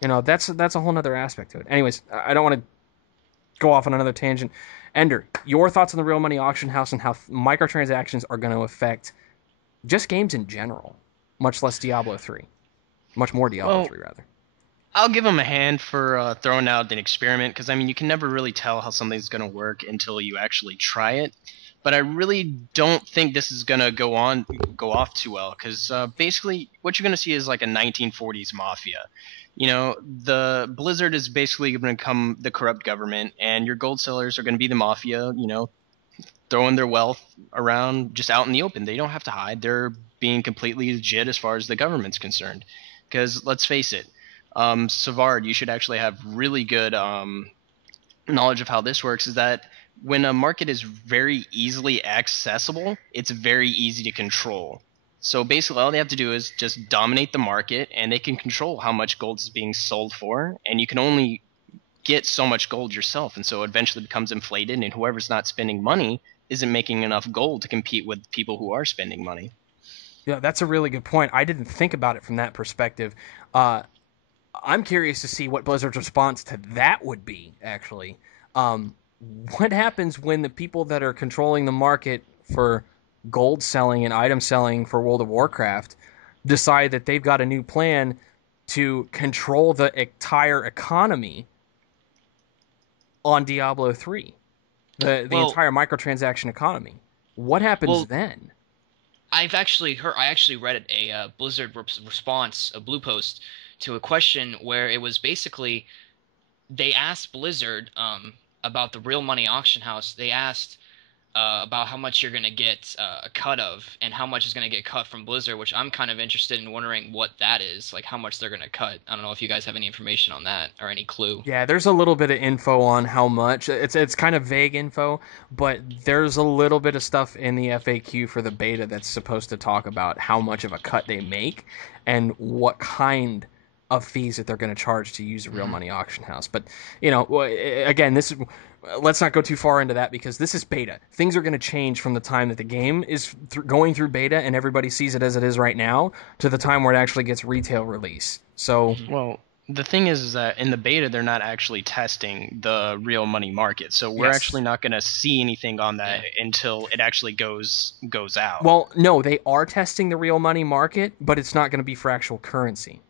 That's a whole other aspect to it. Anyways, I don't want to go off on another tangent. Ender, your thoughts on the real money auction house and how microtransactions are going to affect just games in general, much less Diablo 3. Much more Diablo Well, 3, rather. I'll give them a hand for throwing out an experiment, because I mean, you can never really tell how something's going to work until you actually try it. But I really don't think this is going to go off too well, because basically what you're going to see is like a 1940s mafia. The Blizzard is basically going to become the corrupt government, and your gold sellers are going to be the mafia. Throwing their wealth around just out in the open. They don't have to hide. They're being completely legit as far as the government's concerned. Because let's face it, Savard, you should actually have really good knowledge of how this works. Is that when a market is very easily accessible, it's very easy to control. So basically, all they have to do is just dominate the market, and they can control how much gold is being sold for. And you can only get so much gold yourself, and so it eventually becomes inflated, and whoever's not spending money isn't making enough gold to compete with people who are spending money. Yeah, that's a really good point. I didn't think about it from that perspective. I'm curious to see what Blizzard's response to that would be, actually. Um, what happens when the people that are controlling the market for gold selling and item selling for World of Warcraft decide that they've got a new plan to control the entire economy on Diablo 3? The Well, entire microtransaction economy. What happens well, then? I actually read a Blizzard response, a blue post to a question where it was basically they asked Blizzard about the real money auction house. They asked about how much you're going to get a cut of and how much is going to get cut from Blizzard, which I'm kind of interested in wondering what that is, like how much they're going to cut. I don't know if you guys have any information on that or any clue. Yeah, there's a little bit of info on how much. It's kind of vague info, but there's a little bit of stuff in the FAQ for the beta that's supposed to talk about how much of a cut they make and what kind of fees that they're going to charge to use a real money auction house. But again, let's not go too far into that because this is beta. Things are going to change from the time that the game is going through beta and everybody sees it as it is right now to the time where it actually gets retail release. So. Well, the thing is that in the beta, they're not actually testing the real money market, so we're Yes. actually not going to see anything on that until it actually goes out. Well, no, they are testing the real money market, but it's not going to be for actual currency.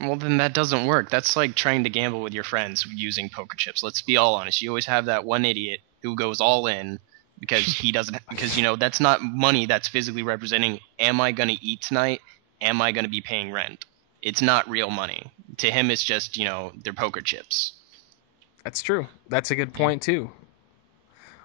Well, then that doesn't work. That's like trying to gamble with your friends using poker chips. Let's be all honest. You always have that one idiot who goes all in because he doesn't, because that's not money that's physically representing, am I going to eat tonight? Am I going to be paying rent? It's not real money. To him, it's just, they're poker chips. That's true. That's a good point, too.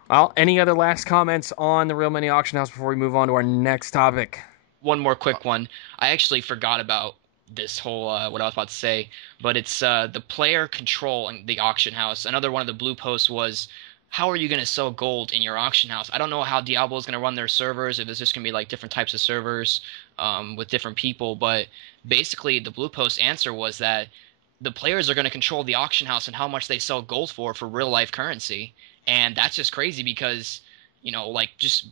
Well, any other last comments on the real money auction house before we move on to our next topic? One more quick one. I actually forgot about this whole what I was about to say, but it's the player control in the auction house. Another one of the blue posts was, how are you going to sell gold in your auction house? I don't know how Diablo is going to run their servers, if it's just going to be like different types of servers with different people, but basically the blue post answer was that the players are going to control the auction house and how much they sell gold for real life currency. And that's just crazy because, like just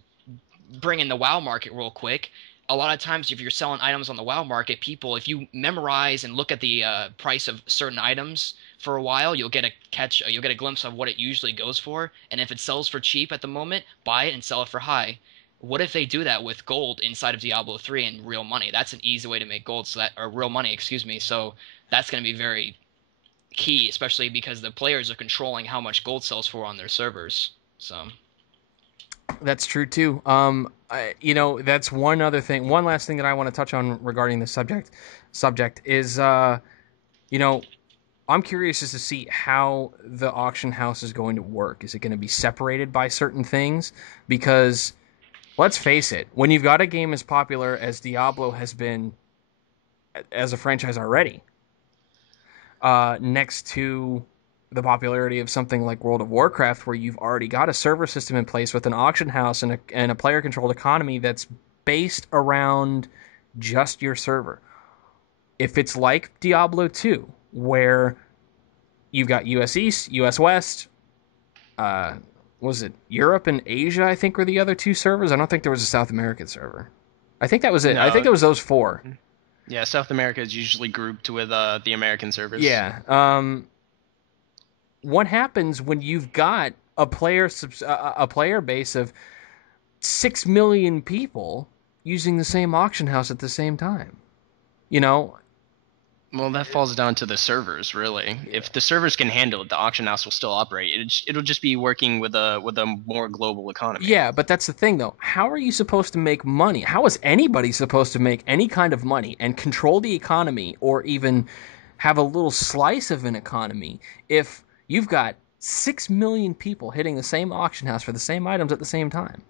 bring in the WoW market real quick. A lot of times, if you're selling items on the WoW market, people, if you memorize and look at the price of certain items for a while, you'll get a glimpse of what it usually goes for. And if it sells for cheap at the moment, buy it and sell it for high. What if they do that with gold inside of Diablo 3 and real money? That's an easy way to make gold, or real money, excuse me. So that's going to be very key, especially because the players are controlling how much gold sells for on their servers. So That's true too. That's one other thing. One last thing that I want to touch on regarding the subject is, I'm curious as to see how the auction house is going to work. Is it going to be separated by certain things? Because let's face it, when you've got a game as popular as Diablo has been as a franchise already, next to the popularity of something like World of Warcraft, where you've already got a server system in place with an auction house and a player-controlled economy that's based around just your server. If it's like Diablo 2, where you've got US East, US West, was it Europe and Asia, I think, were the other two servers? I don't think there was a South American server. I think that was it. No. I think it was those four. Yeah, South America is usually grouped with the American servers. Yeah. What happens when you've got a player base of 6 million people using the same auction house at the same time? Well, that falls down to the servers, really. If the servers can handle it, the auction house will still operate. It'll just be working with a more global economy. Yeah, but that's the thing, though. How are you supposed to make money? How is anybody supposed to make any kind of money and control the economy or even have a little slice of an economy if you've got 6 million people hitting the same auction house for the same items at the same time?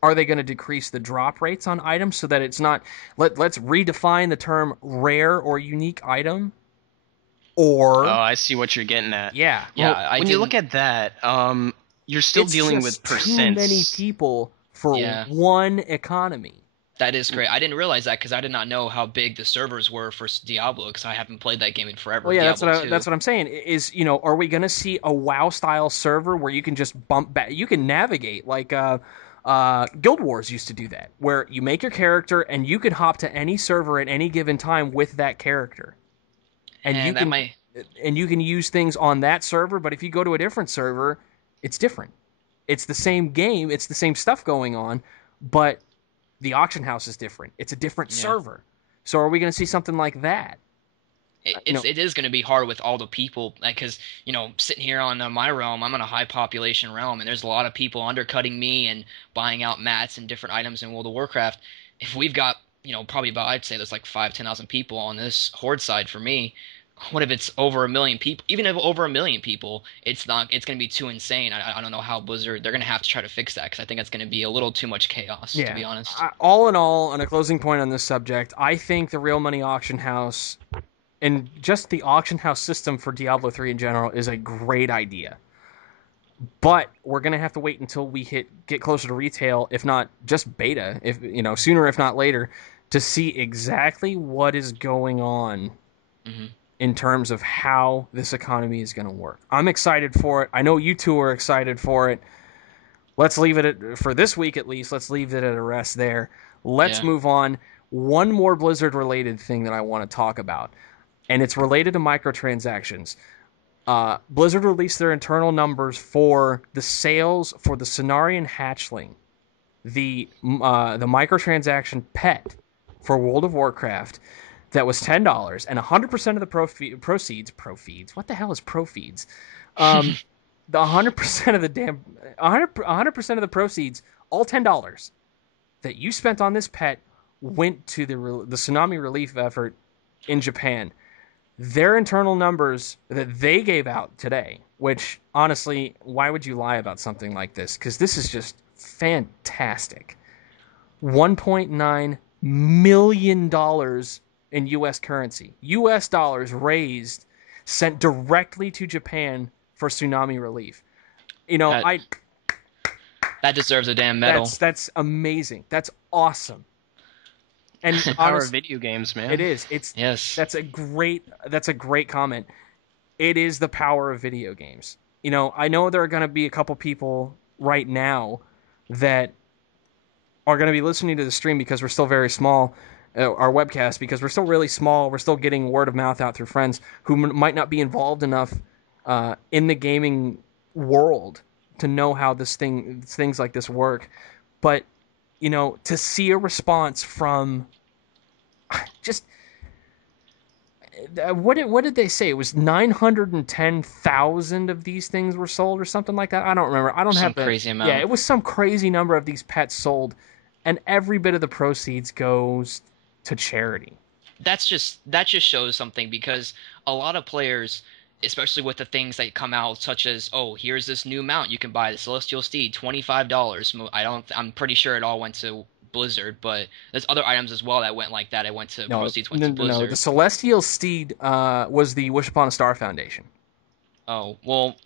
Are they going to decrease the drop rates on items so that it's not... Let's redefine the term rare or unique item. Or... Oh, I see what you're getting at. Yeah. Yeah, Well, when you look at that, you're still dealing with percents. Too many people for one economy. That is great. I didn't realize that because I did not know how big the servers were for Diablo because I haven't played that game in forever. Well, yeah, Diablo 2. that's what I'm saying. Is are we going to see a WoW style server where you can just bump back? You can navigate like Guild Wars used to do that, where you make your character and you can hop to any server at any given time with that character, and you can use things on that server. But if you go to a different server, it's different. It's the same game. It's the same stuff going on, but the auction house is different. It's a different server. So are we going to see something like that? It is going to be hard with all the people, because sitting here on my realm, I'm in a high population realm, and there's a lot of people undercutting me and buying out mats and different items in World of Warcraft. If we've got probably about, I'd say there's like 10,000 people on this horde side for me. What if it's over 1 million people? Even if over 1 million people, it's going to be too insane. I don't know how Blizzard, they're going to have to try to fix that because I think it's going to be a little too much chaos, to be honest. All in all, on a closing point on this subject, I think the real money auction house and just the auction house system for Diablo 3 in general is a great idea. But we're going to have to wait until we get closer to retail, if not just beta, if sooner if not later, to see exactly what is going on in terms of how this economy is going to work. I'm excited for it. I know you two are excited for it. Let's leave it for this week at least. Let's leave it at a rest there. Let's move on. One more Blizzard related thing that I want to talk about, and it's related to microtransactions. Blizzard released their internal numbers for the sales for the Cenarian Hatchling, the microtransaction pet for World of Warcraft that was $10, and 100% of the proceeds. What the hell is proceeds? The 100% of the 100% of the proceeds, all $10 that you spent on this pet went to the tsunami relief effort in Japan. Their internal numbers that they gave out today, which honestly, why would you lie about something like this? Because this is just fantastic. $1.9 million in U.S. currency. U.S. dollars raised, sent directly to Japan for tsunami relief. That deserves a damn medal. That's amazing. That's awesome. And The power of video games, man. it is. Yes. That's a great comment. It is the power of video games. I know there are going to be a couple people right now that are going to be listening to the stream because we're still very small, our webcast, because we're still really small. We're still getting word of mouth out through friends who might not be involved enough in the gaming world to know how things like this work. But, to see a response from just what did they say? It was 910,000 of these things were sold or something like that. I don't remember. I don't Some have the crazy amount. Yeah, it was some crazy number of these pets sold, and every bit of the proceeds goes to charity. That just shows something, because a lot of players, especially with the things that come out, such as, oh, here's this new mount you can buy, the Celestial Steed, $25. I'm pretty sure it all went to Blizzard, but there's other items as well that went like that. Proceeds went to Blizzard. No. The Celestial Steed was the Wish Upon a Star Foundation. Oh, well,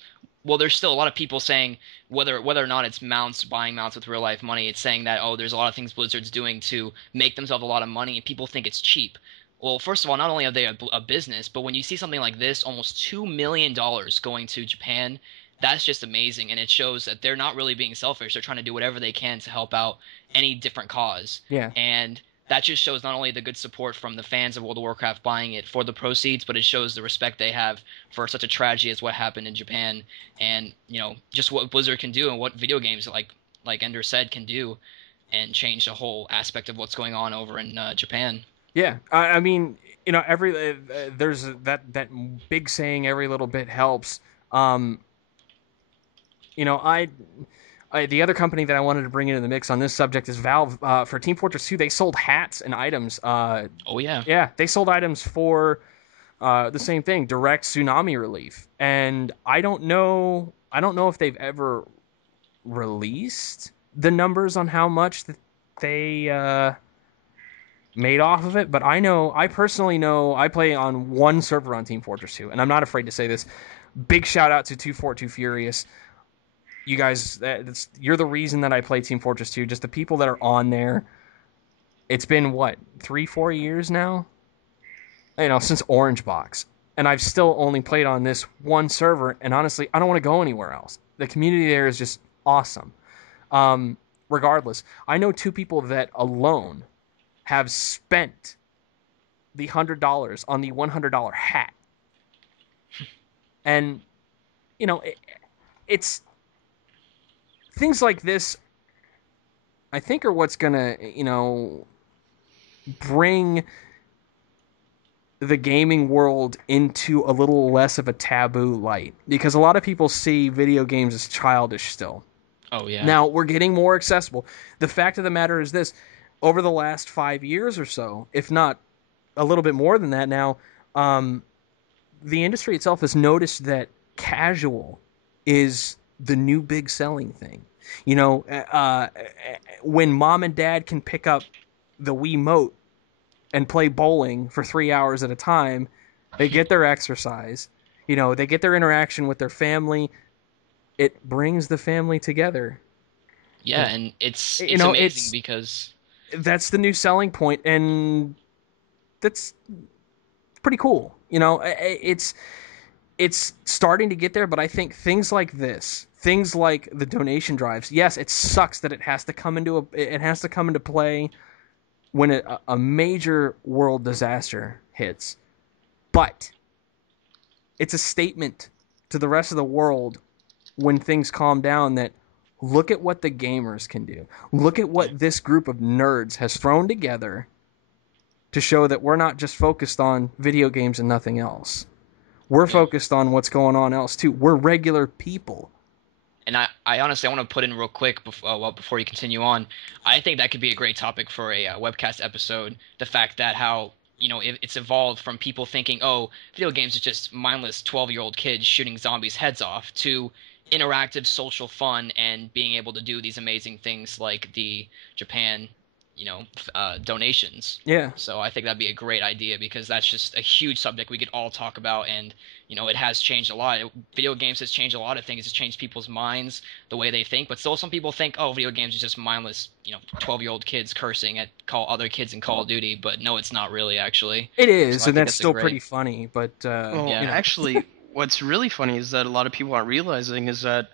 there's still a lot of people saying, whether or not it's buying mounts with real life money, it's saying that, oh, there's a lot of things Blizzard's doing to make themselves a lot of money, and people think it's cheap. Well, first of all, not only are they a business, but when you see something like this, almost $2 million going to Japan, that's just amazing, and it shows that they're not really being selfish. They're trying to do whatever they can to help out any different cause. Yeah. And that just shows not only the good support from the fans of World of Warcraft buying it for the proceeds, but it shows the respect they have for such a tragedy as what happened in Japan, and just what Blizzard can do and what video games like Ender said can do, and change the whole aspect of what's going on over in Japan. Yeah, I mean, there's that big saying, every little bit helps. The other company that I wanted to bring into the mix on this subject is Valve. For Team Fortress 2, they sold hats and items. Oh yeah. Yeah, they sold items for the same thing, direct tsunami relief. And I don't know if they've ever released the numbers on how much that they made off of it, but I personally know, I play on one server on Team Fortress 2, and I'm not afraid to say this. Big shout out to 242 Furious. You guys, you're the reason that I play Team Fortress 2. Just the people that are on there. It's been, what, 3-4 years now? Since Orange Box. And I've still only played on this one server, and honestly, I don't want to go anywhere else. The community there is just awesome. Regardless, I know 2 people that alone have spent the $100 on the $100 hat. And, it's things like this, I think, are what's going to, bring the gaming world into a little less of a taboo light. Because a lot of people see video games as childish still. Oh, yeah. Now, we're getting more accessible. The fact of the matter is this. Over the last 5 years or so, if not a little bit more than that now, the industry itself has noticed that casual is the new big selling thing. When mom and dad can pick up the Wiimote and play bowling for 3 hours at a time, they get their exercise. They get their interaction with their family. It brings the family together. Yeah, and it's amazing because that's the new selling point, and that's pretty cool. It's starting to get there, but I think things like this, things like the donation drives, yes, it sucks that it has to come into play when a major world disaster hits, but it's a statement to the rest of the world when things calm down that, look at what the gamers can do. Look at what this group of nerds has thrown together to show that we're not just focused on video games and nothing else. We're focused on what's going on else too. We're regular people. And I honestly, I want to put in real quick before you continue on. I think that could be a great topic for a webcast episode. The fact that how it's evolved from people thinking, oh, video games is just mindless 12-year-old kids shooting zombies' heads off, to interactive social fun and being able to do these amazing things like the Japan donations. Yeah. So I think that'd be a great idea because that's just a huge subject we could all talk about, and it has changed a lot. Video games has changed a lot of things. It's changed people's minds, the way they think. But still, some people think, oh, video games is just mindless, 12-year-old kids cursing at call other kids in Call of Duty. But no, it's not really actually. It So is, I and think that's that's a still pretty great. funny. But Well, Yeah. actually, what's really funny is that a lot of people aren't realizing is that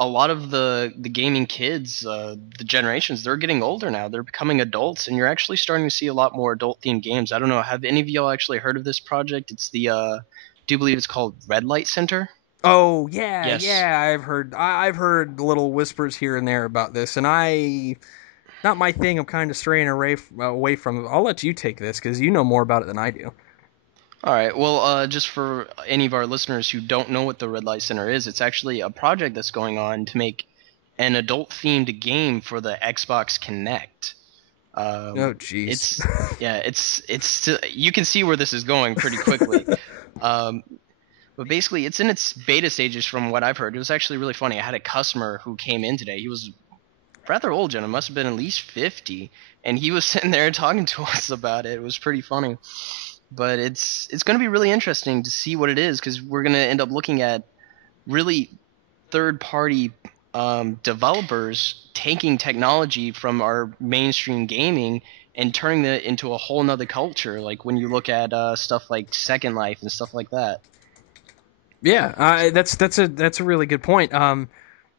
a lot of the gaming kids, the generations, they're getting older now. They're becoming adults, and you're actually starting to see a lot more adult themed games. I don't know. Have any of y'all actually heard of this project? It's the do believe it's called Red Light Center. oh yeah, Yes. yeah, I've heard little whispers here and there about this, and not my thing. I'm kind of straying away from it. I'll let you take this because you know more about it than I do. All right. Well, just for any of our listeners who don't know what the Red Light Center is, it's actually a project that's going on to make an adult-themed game for the Xbox Kinect. Oh jeez. It's yeah, it's you can see where this is going pretty quickly. um, but basically, it's in its beta stages from what I've heard. It was actually really funny. I had a customer who came in today. He was rather old, Jenna, must have been at least 50, and he was sitting there talking to us about it. It was pretty funny. But it's going to be really interesting to see what it is because we're going to end up looking at really third-party developers taking technology from our mainstream gaming and turning it into a whole nother culture. Like when you look at stuff like Second Life and stuff like that. Yeah, that's a really good point.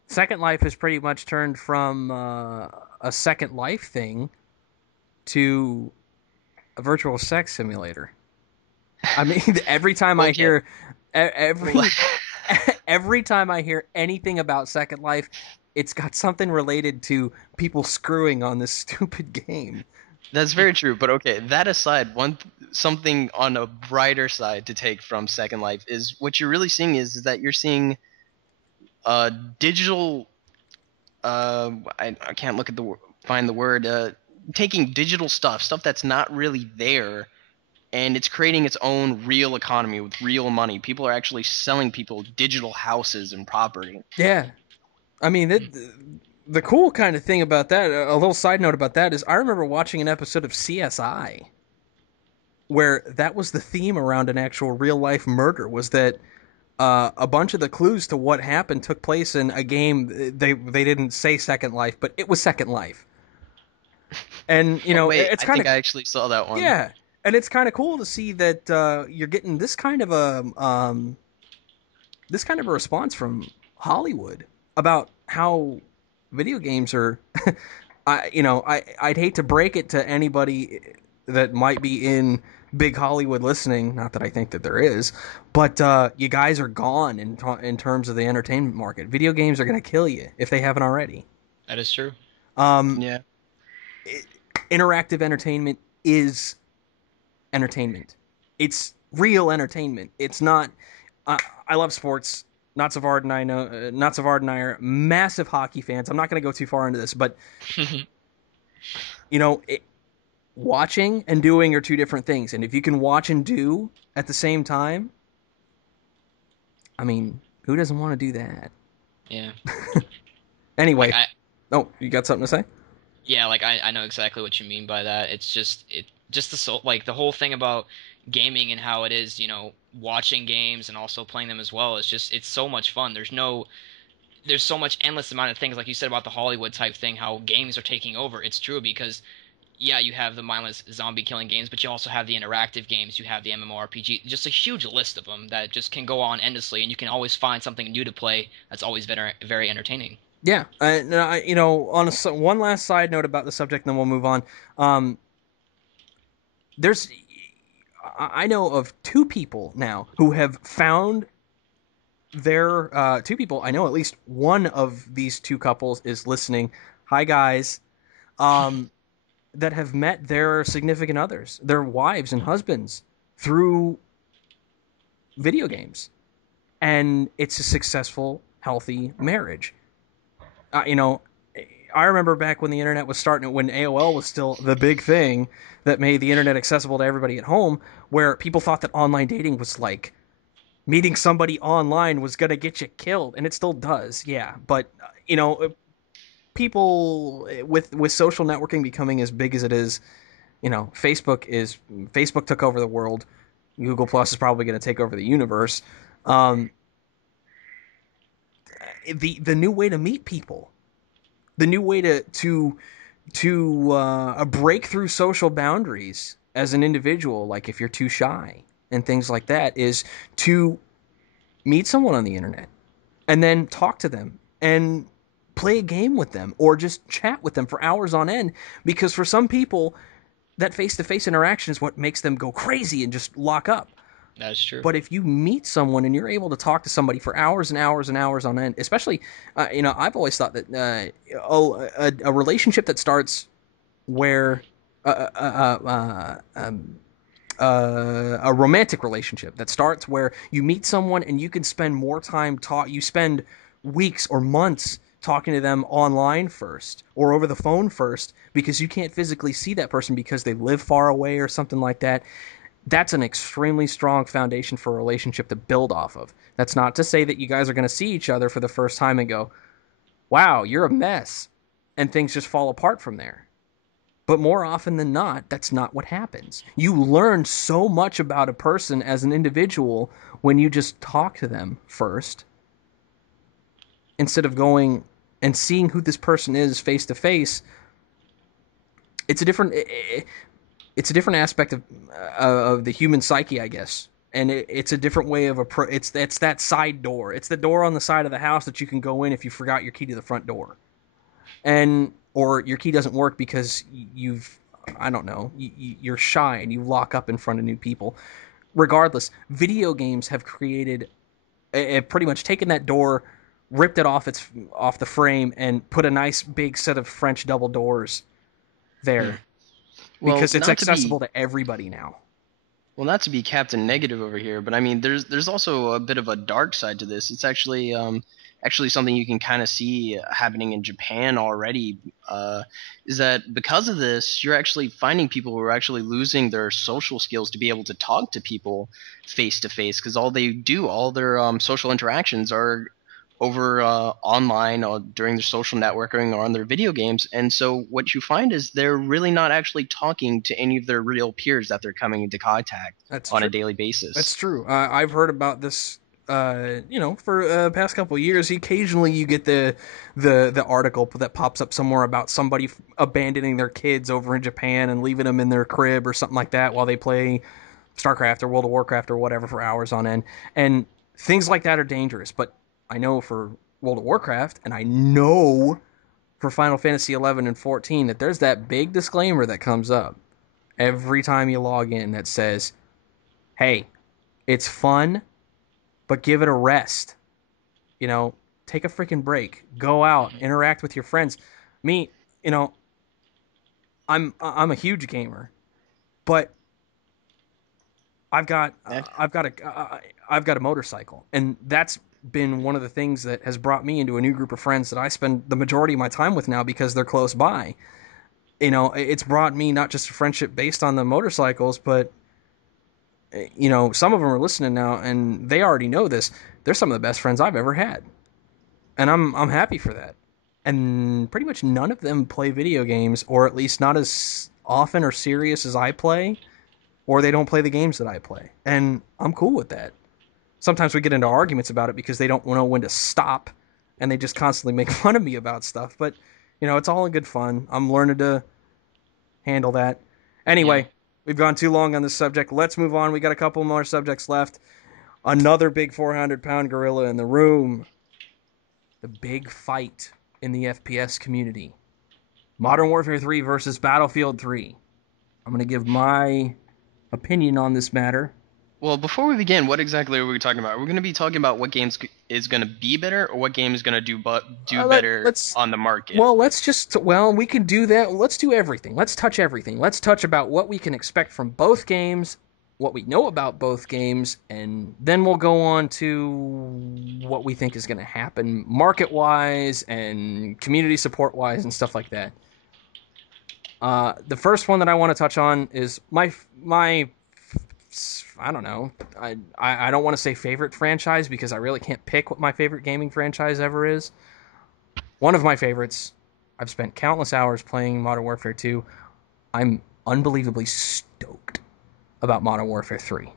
Second Life has pretty much turned from a Second Life thing to a virtual sex simulator. I mean, every time I Okay. hear every time I hear anything about Second Life, it's got something related to people screwing on this stupid game. That's very true, but okay. That aside, something on a brighter side to take from Second Life is what you're really seeing is that you're seeing digital. I can't look at find the word. Taking digital stuff that's not really there, and it's creating its own real economy with real money. People are actually selling people digital houses and property. Yeah, I mean, the cool kind of thing about that, a little side note about that is I remember watching an episode of CSI where that was the theme around an actual real life murder was that a bunch of the clues to what happened took place in a game. They didn't say Second Life, but it was Second Life. And Oh wait, it's I kind think of I actually saw that one. yeah, and it's kind of cool to see that you're getting this kind of a response from Hollywood about how video games are. I'd hate to break it to anybody that might be in big Hollywood listening. Not that I think that there is, but you guys are gone in terms of the entertainment market. Video games are going to kill you if they haven't already. That is true. Yeah. Interactive entertainment is entertainment. It's real entertainment. It's not. I love sports. Not Savard and I know. Not Savard and I are massive hockey fans. I'm not going to go too far into this, but watching and doing are two different things. And if you can watch and do at the same time, I mean, who doesn't want to do that? Yeah. Anyway, Like you got something to say? Yeah, like I know exactly what you mean by that. It's just the like the whole thing about gaming and how it is, watching games and also playing them as well. It's so much fun. There's so much endless amount of things like you said about the Hollywood type thing, how games are taking over. It's true because yeah, you have the mindless zombie killing games, but you also have the interactive games, you have the MMORPG, just a huge list of them that just can go on endlessly and you can always find something new to play that's always very very entertaining. Yeah, on one last side note about the subject, and then we'll move on. There's, I know of two people now who have found their two people. I know at least one of these two couples is listening. Hi guys, that have met their significant others, their wives and husbands through video games, and it's a successful, healthy marriage. I remember back when the internet was starting, when AOL was still the big thing that made the internet accessible to everybody at home, where people thought that online dating was like meeting somebody online was going to get you killed, and it still does, yeah. But, people with social networking becoming as big as it is, Facebook took over the world. Google Plus is probably going to take over the universe. Um, the new way to meet people, the new way to break through social boundaries as an individual, like if you're too shy and things like that, is to meet someone on the internet and then talk to them and play a game with them or just chat with them for hours on end. Because for some people, that face-to-face interaction is what makes them go crazy and just lock up. That's true. But if you meet someone and you're able to talk to somebody for hours and hours and hours on end, especially, I've always thought that a relationship that starts where a romantic relationship that starts where you meet someone and you can spend more time you spend weeks or months talking to them online first or over the phone first because you can't physically see that person because they live far away or something like that. That's an extremely strong foundation for a relationship to build off of. That's not to say that you guys are going to see each other for the first time and go, wow, you're a mess, and things just fall apart from there. But more often than not, that's not what happens. You learn so much about a person as an individual when you just talk to them first, instead of going and seeing who this person is face to face. It's a different aspect of the human psyche, I guess, and it's a different way of it's that side door. It's the door on the side of the house that you can go in if you forgot your key to the front door, and or your key doesn't work because I don't know, you're shy and you lock up in front of new people. Regardless, video games have pretty much taken that door, ripped it off the frame, and put a nice big set of French double doors there. Well, Because it's not to accessible be to everybody now. well, not to be Captain Negative over here, but I mean, there's also a bit of a dark side to this. It's actually something you can kind of see happening in Japan already. Is that because of this, you're actually finding people who are actually losing their social skills to be able to talk to people face to face, because all their social interactions are over online or during their social networking or on their video games. And so what you find is they're really not actually talking to any of their real peers that they're coming into contact That's on true. a daily basis. That's true. I've heard about this. For the past couple of years, occasionally you get the article that pops up somewhere about somebody abandoning their kids over in Japan and leaving them in their crib or something like that while they play StarCraft or World of Warcraft or whatever for hours on end. And things like that are dangerous. But I know for World of Warcraft, and I know for Final Fantasy 11 and 14 that there's that big disclaimer that comes up every time you log in that says, "Hey, it's fun, but give it a rest. Take a freaking break. Go out, interact with your friends." Me, you know, I'm a huge gamer, but I've got That, I've got a motorcycle, and that's been one of the things that has brought me into a new group of friends that I spend the majority of my time with now because they're close by. It's brought me not just a friendship based on the motorcycles, but some of them are listening now, and they already know this. They're some of the best friends I've ever had, and I'm happy for that. And pretty much none of them play video games, or at least not as often or serious as I play, or they don't play the games that I play, and I'm cool with that. Sometimes we get into arguments about it because they don't know when to stop, and they just constantly make fun of me about stuff. But it's all in good fun. I'm learning to handle that. yeah. Anyway, we've gone too long on this subject. Let's move on. We got a couple more subjects left. Another big 400-pound gorilla in the room. The big fight in the FPS community. Modern Warfare 3 versus Battlefield 3. I'm going to give my opinion on this matter. Well, before we begin, what exactly are we talking about? We're going to be talking about what games is going to be better, or what game is going to do better Let's on the market. we can do that. Let's do everything. Let's touch everything. Let's touch about what we can expect from both games, what we know about both games, and then we'll go on to what we think is going to happen market-wise and community support-wise and stuff like that. The first one that I want to touch on is my I don't know. I don't want to say favorite franchise because I really can't pick what my favorite gaming franchise ever is. One of my favorites I've spent countless hours playing Modern Warfare 2. I'm unbelievably stoked about Modern Warfare 3.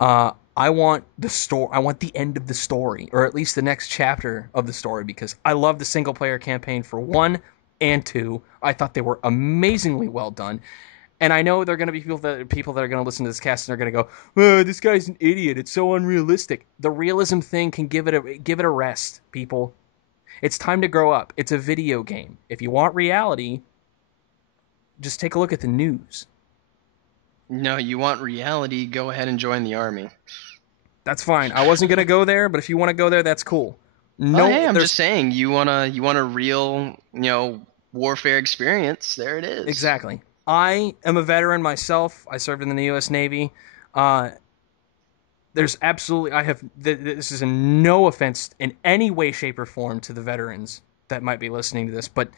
I want the story. I want the end of the story, or at least the next chapter of the story, because I love the single player campaign for 1 and 2. I thought they were amazingly well done. And I know there are going to be people that are going to listen to this cast and are going to go, oh, "This guy's an idiot. It's so unrealistic." The realism thing can give it a rest, people. It's time to grow up. It's a video game. If you want reality, just take a look at the news. No, you want reality, go ahead and join the army. That's fine. I wasn't going to go there, but if you want to go there, that's cool. No, hey, I'm just saying, you want a real, warfare experience. There it is. Exactly. I am a veteran myself. I served in the U.S. Navy. There's absolutely, this is no offense in any way, shape, or form to the veterans that might be listening to this, but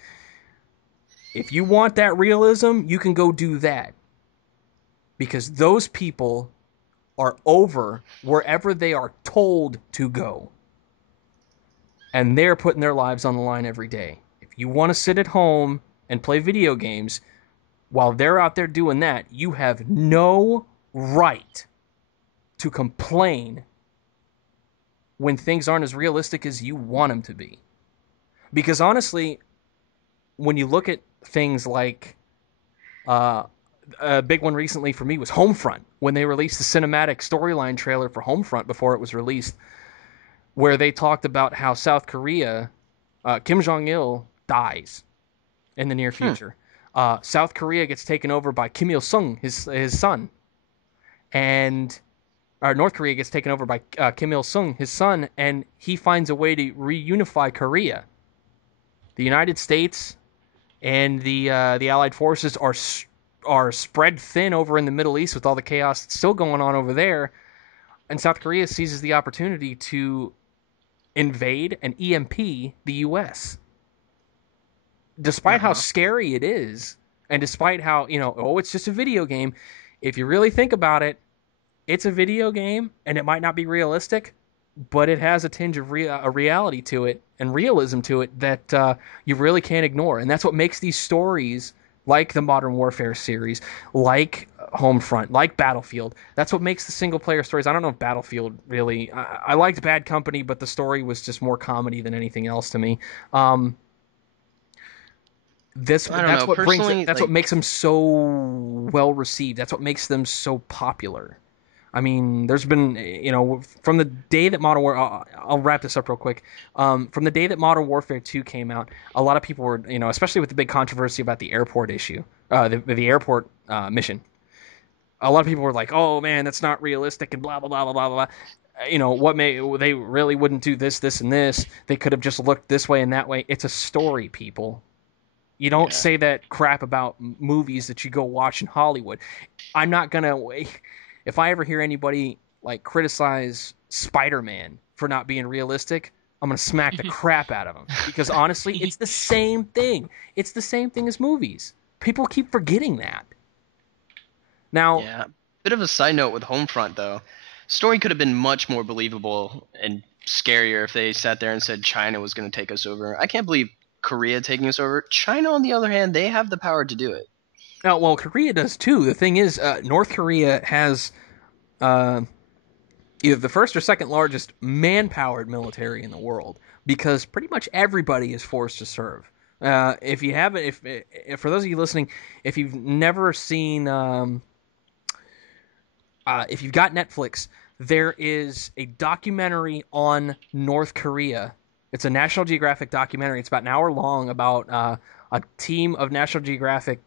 if you want that realism, you can go do that. Because those people are over wherever they are told to go. And they're putting their lives on the line every day. If you want to sit at home and play video games while they're out there doing that, you have no right to complain when things aren't as realistic as you want them to be. Because honestly, when you look at things like a big one recently for me was Homefront, when they released the cinematic storyline trailer for Homefront before it was released, where they talked about how South Korea, Kim Jong-il dies in the near future. South Korea gets taken over by Kim Il-sung, his son, and North Korea gets taken over by Kim Il-sung, his son, and he finds a way to reunify Korea. The United States and the Allied forces are spread thin over in the Middle East with all the chaos that's still going on over there, and South Korea seizes the opportunity to invade and EMP the U.S. Despite how scary it is, and despite how, it's just a video game, if you really think about it, it's a video game, and it might not be realistic, but it has a tinge of a reality to it and realism to it that you really can't ignore. And that's what makes these stories, like the Modern Warfare series, like Homefront, like Battlefield, that's what makes the single-player stories. I don't know if Battlefield really... I liked Bad Company, but the story was just more comedy than anything else to me. That's what makes them so well received. That's what makes them so popular. I mean, there's been, from the day that I'll wrap this up real quick. From the day that Modern Warfare 2 came out, a lot of people were, especially with the big controversy about the airport issue, the airport mission. A lot of people were like, "Oh man, that's not realistic," and blah blah blah blah blah blah. They really wouldn't do this, and this. They could have just looked this way and that way. It's a story, people. You don't say that crap about movies that you go watch in Hollywood. I'm not gonna. If I ever hear anybody criticize Spider-Man for not being realistic, I'm gonna smack the crap out of them. Because honestly, it's the same thing. It's the same thing as movies. People keep forgetting that. Now, bit of a side note with Homefront though. Story could have been much more believable and scarier if they sat there and said China was going to take us over. I can't believe Korea taking us over. China, on the other hand, they have the power to do it. Oh, well, Korea does too. The thing is, North Korea has either the first or second largest man-powered military in the world, because pretty much everybody is forced to serve. If you haven't, if for those of you listening, if you've never seen, if you've got Netflix, there is a documentary on North Korea. It's a National Geographic documentary. It's about an hour long about a team of National Geographic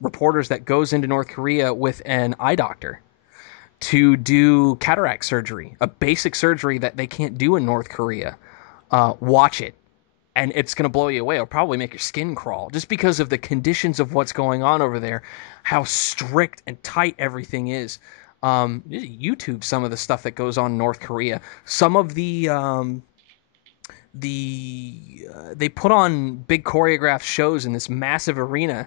reporters that goes into North Korea with an eye doctor to do cataract surgery, a basic surgery that they can't do in North Korea. Watch it, and it's going to blow you away. It'll probably make your skin crawl just because of the conditions of what's going on over there, how strict and tight everything is. YouTube some of the stuff that goes on in North Korea. Some of they put on big choreographed shows in this massive arena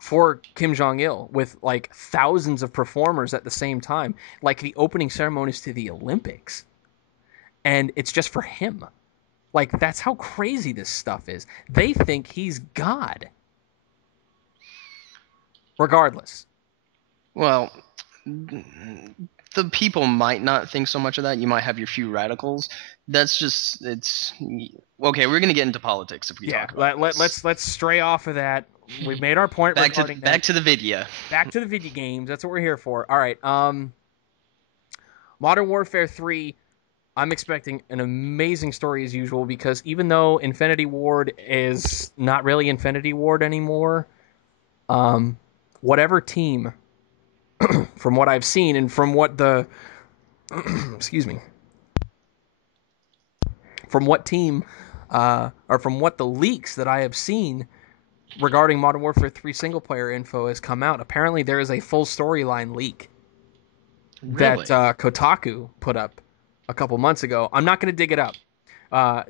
for Kim Jong-il with thousands of performers at the same time, like the opening ceremonies to the Olympics, and it's just for him. Like, that's how crazy this stuff is. They think he's God. Regardless. Well, the people might not think so much of that. You might have your few radicals. That's just it's okay. We're gonna get into politics if we Yeah, talk about this. let's stray off of that. We've made our point regarding that. Back to the video. Back to the video games. That's what we're here for. All right. Modern Warfare 3, I'm expecting an amazing story as usual because even though Infinity Ward is not really Infinity Ward anymore, whatever team, from what I've seen and from what the excuse me, from what team or from what the leaks that I have seen regarding Modern Warfare 3 single player info has come out, apparently there is a full storyline leak Really? that Kotaku put up a couple months ago. I'm not going to dig it up.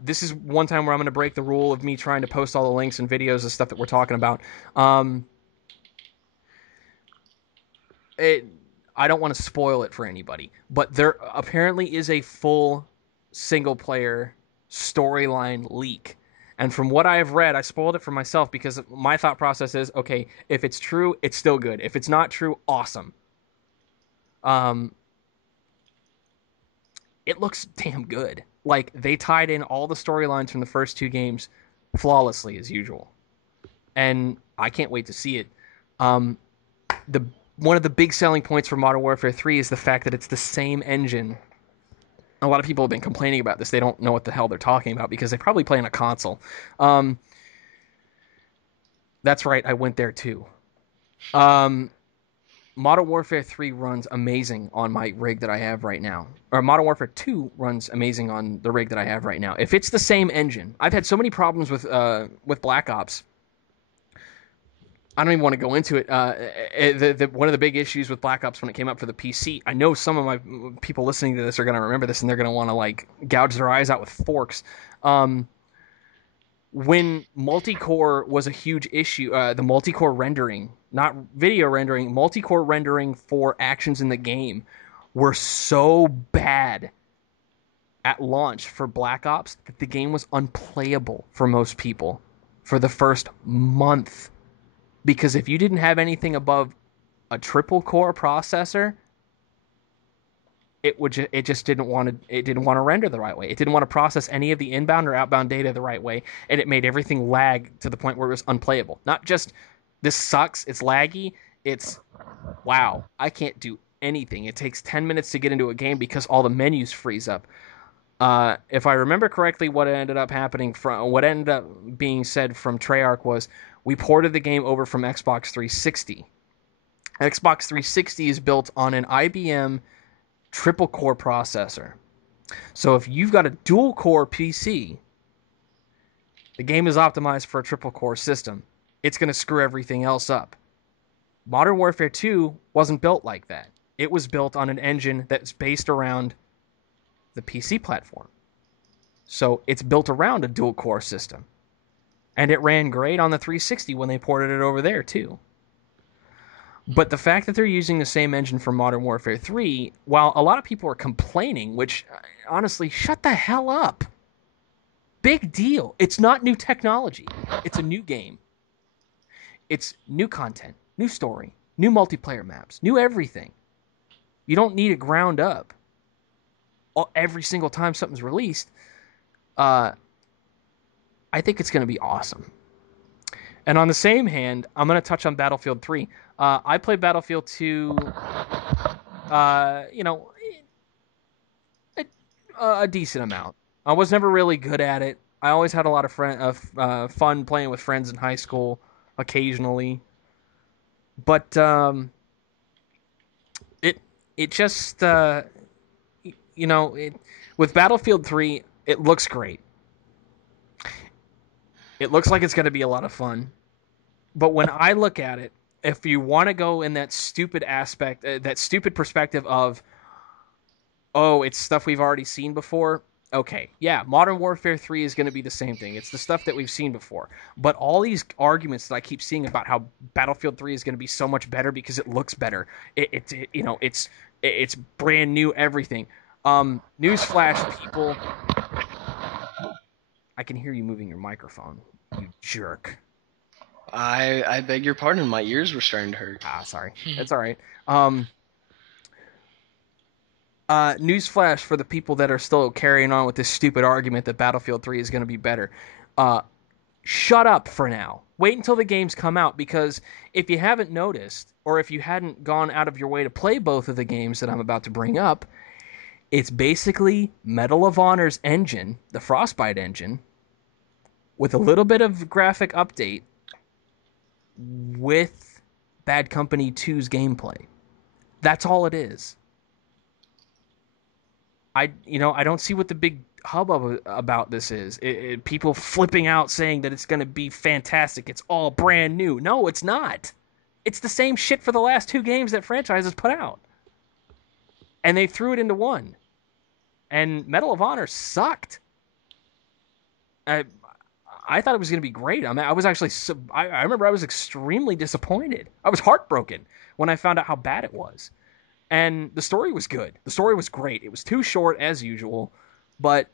This is one time where I'm going to break the rule of me trying to post all the links and videos and stuff that we're talking about. I don't want to spoil it for anybody, but there apparently is a full single player storyline leak. And from what I've read, I spoiled it for myself because my thought process is, okay, if it's true, it's still good. If it's not true, awesome. It looks damn good. Like, they tied in all the storylines from the first two games flawlessly as usual. And I can't wait to see it. One of the big selling points for Modern Warfare 3 is the fact that it's the same engine. A lot of people have been complaining about this. They don't know what the hell they're talking about because they probably play on a console. That's right, I went there too. Modern Warfare 3 runs amazing on my rig that I have right now. Or Modern Warfare 2 runs amazing on the rig that I have right now. If it's the same engine, I've had so many problems with Black Ops. I don't even want to go into it. One of the big issues with Black Ops when it came up for the PC, I know some of my people listening to this are going to remember this and they're going to want to like gouge their eyes out with forks. When multi-core was a huge issue, the multi-core rendering, not video rendering, multi-core rendering for actions in the game were so bad at launch for Black Ops that the game was unplayable for most people for the first month. Because if you didn't have anything above a triple core processor, it just didn't want to render the right way. It didn't want to process any of the inbound or outbound data the right way, and it made everything lag to the point where it was unplayable. Not just this sucks, it's laggy, it's wow, I can't do anything. It takes 10 minutes to get into a game because all the menus freeze up. If I remember correctly, what ended up being said from Treyarch was we ported the game over from Xbox 360. Xbox 360 is built on an IBM triple core processor. So if you've got a dual core PC, the game is optimized for a triple core system. It's going to screw everything else up. Modern Warfare 2 wasn't built like that. It was built on an engine that's based around the PC platform. So it's built around a dual core system. And it ran great on the 360 when they ported it over there too. But the fact that they're using the same engine for Modern Warfare 3, while a lot of people are complaining, which honestly, shut the hell up. Big deal. It's not new technology. It's a new game. It's new content, new story, new multiplayer maps, new everything. You don't need it ground up every single time something's released. I think it's going to be awesome. And on the same hand, I'm going to touch on Battlefield 3. I played Battlefield 2, a decent amount. I was never really good at it. I always had a lot of fun playing with friends in high school, occasionally. But with Battlefield 3, it looks great. It looks like it's going to be a lot of fun. But when I look at it, if you want to go in that stupid aspect, that stupid perspective of, oh, it's stuff we've already seen before, okay, yeah, Modern Warfare 3 is going to be the same thing. It's the stuff that we've seen before. But all these arguments that I keep seeing about how Battlefield 3 is going to be so much better because it looks better, it's brand new everything. Newsflash, people. can hear you moving your microphone. You jerk. I beg your pardon. My ears were starting to hurt. Sorry. That's all right. Newsflash for the people that are still carrying on with this stupid argument that Battlefield 3 is going to be better. Shut up for now. Wait until the games come out, because if you haven't noticed, or if you hadn't gone out of your way to play both of the games that I'm about to bring up, it's basically Medal of Honor's engine, the Frostbite engine, with a little bit of graphic update with Bad Company 2's gameplay. That's all it is. I don't see what the big hubbub about this is. People flipping out saying that it's going to be fantastic. It's all brand new. No, it's not. It's the same shit for the last 2 games that franchises put out. And they threw it into one. And Medal of Honor sucked. I thought it was going to be great. I mean, I was actually... I remember I was extremely disappointed. I was heartbroken when I found out how bad it was. And the story was good. The story was great. It was too short, as usual. But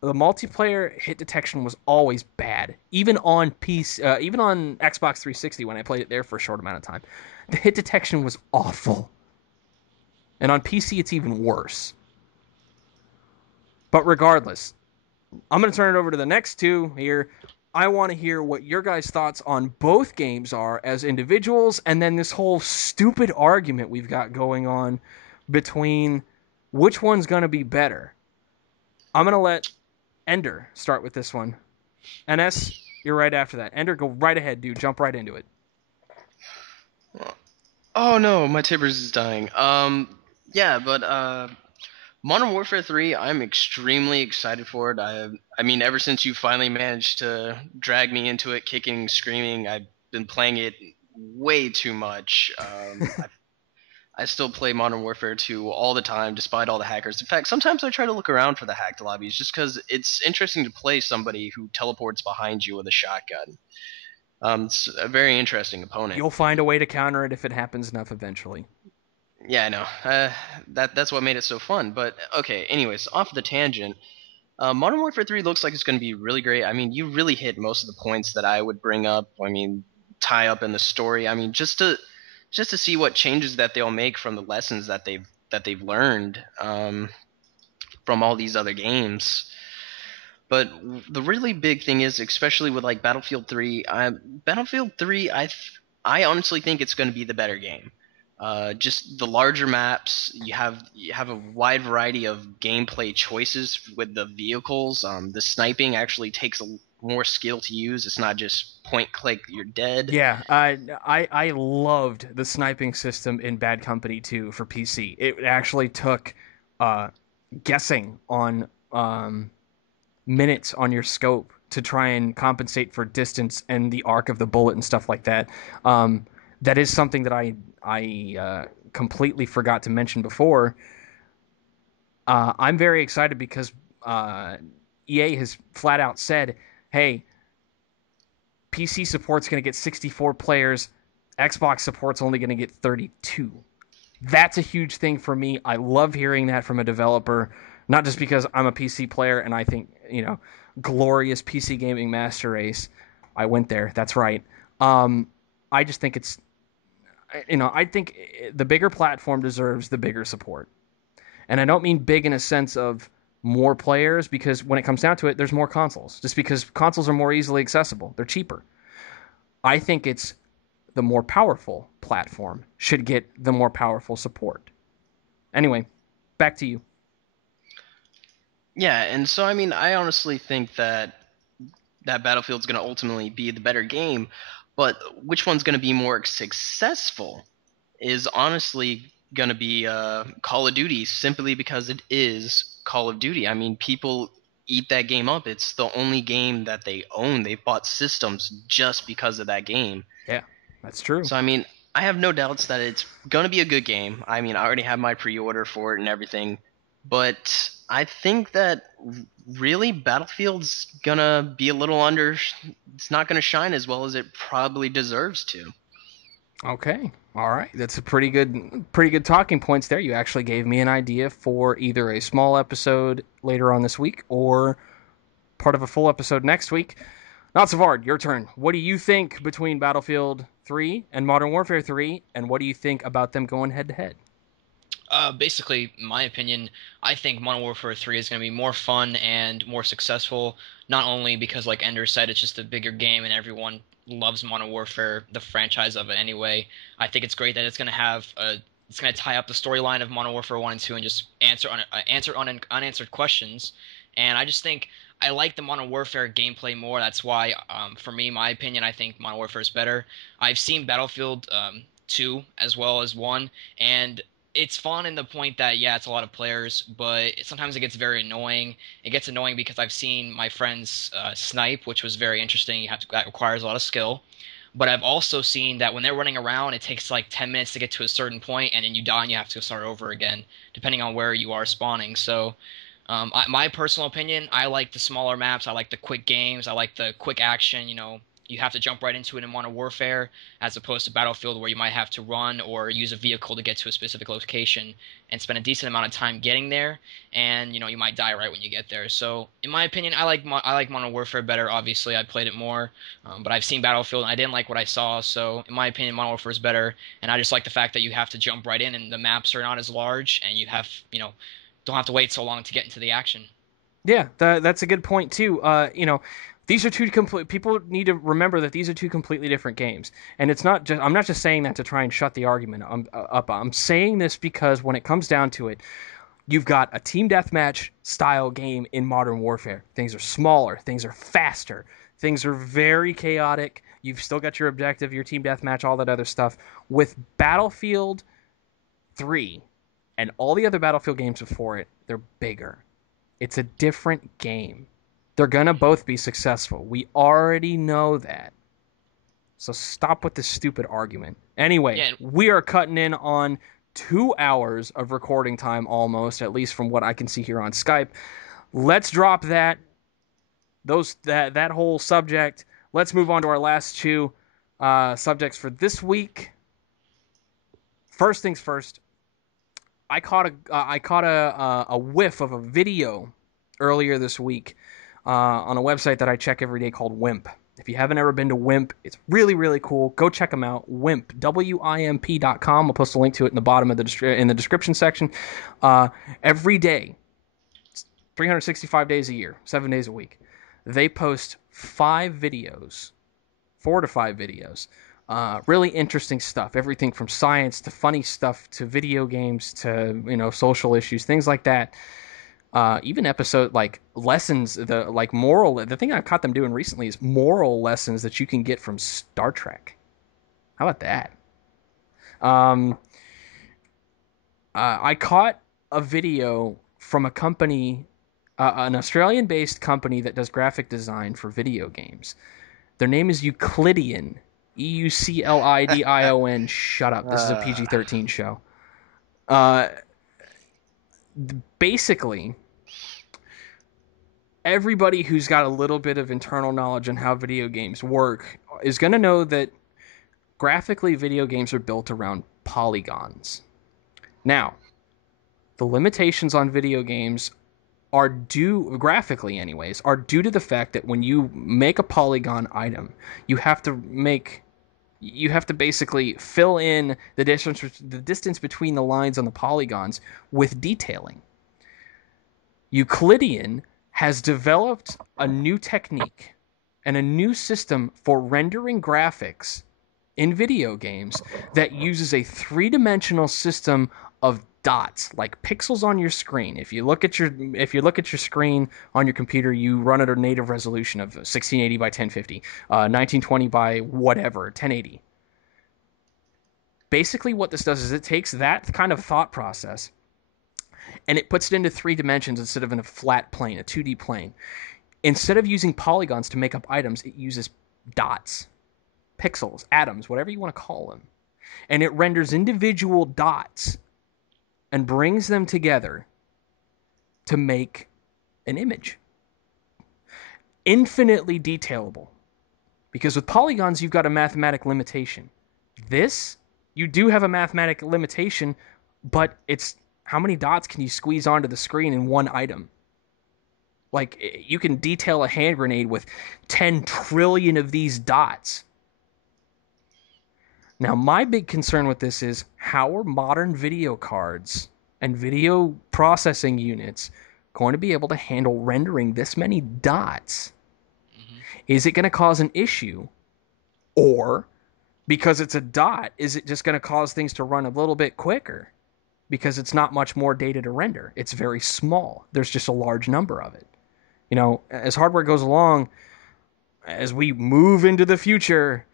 the multiplayer hit detection was always bad. Even on PC, even on Xbox 360 when I played it there for a short amount of time. The hit detection was awful. And on PC, it's even worse. But regardless, I'm going to turn it over to the next 2 here. I want to hear what your guys' thoughts on both games are as individuals, and then this whole stupid argument we've got going on between which one's going to be better. I'm going to let Ender start with this one. NS, you're right after that. Ender, go right ahead, dude. Jump right into it. Oh no, my Tibbers is dying. Modern Warfare 3, I'm extremely excited for it. I mean, ever since you finally managed to drag me into it, kicking, screaming, I've been playing it way too much. I still play Modern Warfare 2 all the time, despite all the hackers. In fact, sometimes I try to look around for the hacked lobbies, just because it's interesting to play somebody who teleports behind you with a shotgun. It's a very interesting opponent. You'll find a way to counter it if it happens enough eventually. Yeah, I know. That's what made it so fun. But okay, anyways, off the tangent. Modern Warfare 3 looks like it's going to be really great. I mean, you really hit most of the points that I would bring up. I mean, tie up in the story. I mean, just to see what changes that they'll make from the lessons that they've learned from all these other games. But the really big thing is, especially with like Battlefield 3, I honestly think it's going to be the better game. Just the larger maps, you have a wide variety of gameplay choices with the vehicles. The sniping actually takes more skill to use. It's not just point click, you're dead. Yeah, I loved the sniping system in Bad Company 2 for PC. It actually took guessing on minutes on your scope to try and compensate for distance and the arc of the bullet and stuff like that. That is something that I completely forgot to mention before. I'm very excited because EA has flat out said, hey, PC support's going to get 64 players, Xbox support's only going to get 32. That's a huge thing for me. I love hearing that from a developer, not just because I'm a PC player and I think, glorious PC gaming master race. I went there. That's right. I just think it's, I think the bigger platform deserves the bigger support. And I don't mean big in a sense of more players, because when it comes down to it, there's more consoles. Just because consoles are more easily accessible. They're cheaper. I think it's the more powerful platform should get the more powerful support. Anyway, back to you. Yeah, and so I mean, I honestly think that Battlefield's going to ultimately be the better game, but which one's going to be more successful is honestly going to be Call of Duty, simply because it is Call of Duty. I mean, people eat that game up. It's the only game that they own. They've bought systems just because of that game. Yeah, that's true. So I mean, I have no doubts that it's going to be a good game. I mean, I already have my pre-order for it and everything. But I think that really Battlefield's gonna be a little under. It's not gonna shine as well as it probably deserves to. Okay, all right. That's a pretty good talking points there. You actually gave me an idea for either a small episode later on this week or part of a full episode next week. Not Savard, your turn. What do you think between Battlefield 3 and Modern Warfare 3, and what do you think about them going head-to-head? Basically, my opinion, I think Modern Warfare 3 is going to be more fun and more successful, not only because, like Ender said, it's just a bigger game and everyone loves Modern Warfare, the franchise of it anyway. I think it's great that it's going to tie up the storyline of Modern Warfare 1 and 2 and just answer unanswered questions. And I just think I like the Modern Warfare gameplay more. That's why, for me, my opinion, I think Modern Warfare is better. I've seen Battlefield 2 as well as 1, and it's fun in the point that, yeah, it's a lot of players, but sometimes it gets very annoying. It gets annoying because I've seen my friends snipe, which was very interesting. That requires a lot of skill. But I've also seen that when they're running around, it takes like 10 minutes to get to a certain point, and then you die and you have to start over again, depending on where you are spawning. So my personal opinion, I like the smaller maps. I like the quick games. I like the quick action. You have to jump right into it in Modern Warfare, as opposed to Battlefield, where you might have to run or use a vehicle to get to a specific location and spend a decent amount of time getting there, and you might die right when you get there. So, in my opinion, I like Modern Warfare better. Obviously, I played it more, but I've seen Battlefield and I didn't like what I saw. So, in my opinion, Modern Warfare is better, and I just like the fact that you have to jump right in, and the maps are not as large, and you have don't have to wait so long to get into the action. Yeah, that's a good point too. These are two complete. People need to remember that these are two completely different games, and it's not just. I'm not just saying that to try and shut the argument up. I'm saying this because when it comes down to it, you've got a team deathmatch style game in Modern Warfare. Things are smaller. Things are faster. Things are very chaotic. You've still got your objective, your team deathmatch, all that other stuff. With Battlefield 3 and all the other Battlefield games before it, they're bigger. It's a different game. They're going to both be successful. We already know that. So stop with this stupid argument. Anyway, Yeah. We are cutting in on 2 hours of recording time almost, at least from what I can see here on Skype. Let's drop that whole subject. Let's move on to our last two subjects for this week. First things first. I caught a whiff of a video earlier this week on a website that I check every day called WIMP. If you haven't ever been to WIMP, it's really, really cool. Go check them out. WIMP, WIMP.com. I'll post a link to it in the bottom of in the description section. Every day, 365 days a year, 7 days a week, they post 4 to 5 videos. Really interesting stuff. Everything from science to funny stuff to video games to social issues, things like that. Even episode like lessons, the thing I caught them doing recently is moral lessons that you can get from Star Trek. How about that? I caught a video from a company, an Australian-based company that does graphic design for video games. Their name is Euclidean. Euclidion. Shut up. This is a PG-13 show. Basically, everybody who's got a little bit of internal knowledge on how video games work is going to know that graphically video games are built around polygons. Now, the limitations on video games are due, graphically anyways, are due to the fact that when you make a polygon item, you have to basically fill in the distance between the lines on the polygons with detailing. Euclidean has developed a new technique and a new system for rendering graphics in video games that uses a 3-dimensional system of dots, like pixels on your screen. If you look at your screen on your computer, you run at a native resolution of 1680 by 1050, 1920 by whatever, 1080. Basically, what this does is it takes that kind of thought process and it puts it into 3 dimensions instead of in a flat plane, a 2D plane. Instead of using polygons to make up items, it uses dots, pixels, atoms, whatever you want to call them. And it renders individual dots and brings them together to make an image. Infinitely detailable. Because with polygons, you've got a mathematic limitation. This, you do have a mathematic limitation, but it's how many dots can you squeeze onto the screen in one item? Like, you can detail a hand grenade with 10 trillion of these dots. Now, my big concern with this is, how are modern video cards and video processing units going to be able to handle rendering this many dots? Hmm. Is it going to cause an issue? Or, because it's a dot, is it just going to cause things to run a little bit quicker? Because it's not much more data to render. It's very small. There's just a large number of it. You know, as hardware goes along, as we move into the future,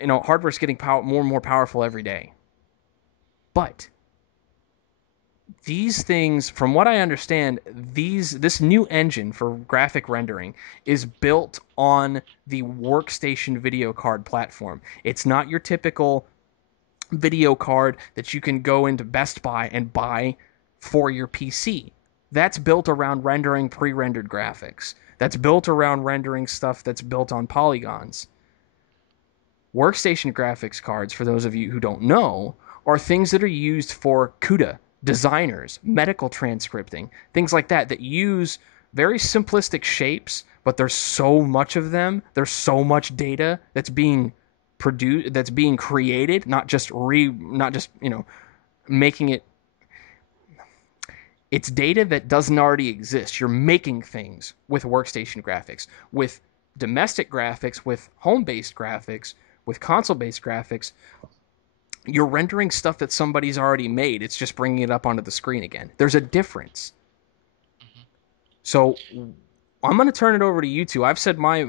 you know, hardware's getting more and more powerful every day. But these things, from what I understand, this new engine for graphic rendering is built on the workstation video card platform. It's not your typical video card that you can go into Best Buy and buy for your PC. That's built around rendering pre-rendered graphics. That's built around rendering stuff that's built on polygons. Workstation graphics cards, for those of you who don't know, are things that are used for CUDA, designers, medical transcripting, things like that, that use very simplistic shapes, but there's so much of them, there's so much data that's being produced, that's being created, not just making it. It's data that doesn't already exist. You're making things with workstation graphics, with domestic graphics, with home-based graphics, with console-based graphics. You're rendering stuff that somebody's already made. It's just bringing it up onto the screen again. There's a difference. Hmm. So I'm going to turn it over to you two. I've said my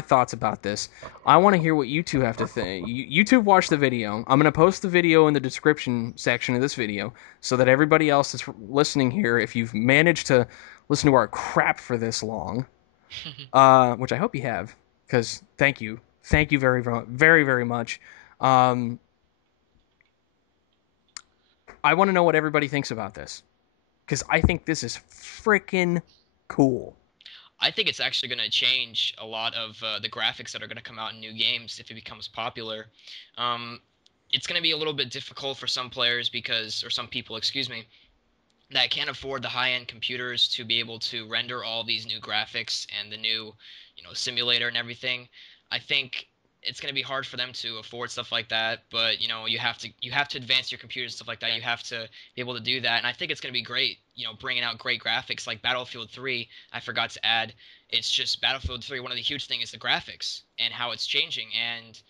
thoughts about this. I want to hear what you two have to think. You two watch the video. I'm going to post the video in the description section of this video so that everybody else that's listening here, if you've managed to listen to our crap for this long, which I hope you have, because thank you very, very, very much. I want to know what everybody thinks about this, because I think this is freaking cool. I think it's actually going to change a lot of the graphics that are going to come out in new games if it becomes popular. Um, it's going to be a little bit difficult for some players or some people, excuse me, that can't afford the high-end computers to be able to render all these new graphics and the new, simulator and everything. I think it's going to be hard for them to afford stuff like that, but you have to advance your computer and stuff like that. You have to be able to do that, and I think it's going to be great, bringing out great graphics like Battlefield 3. I forgot to add, it's just Battlefield 3, one of the huge things is the graphics and how it's changing, and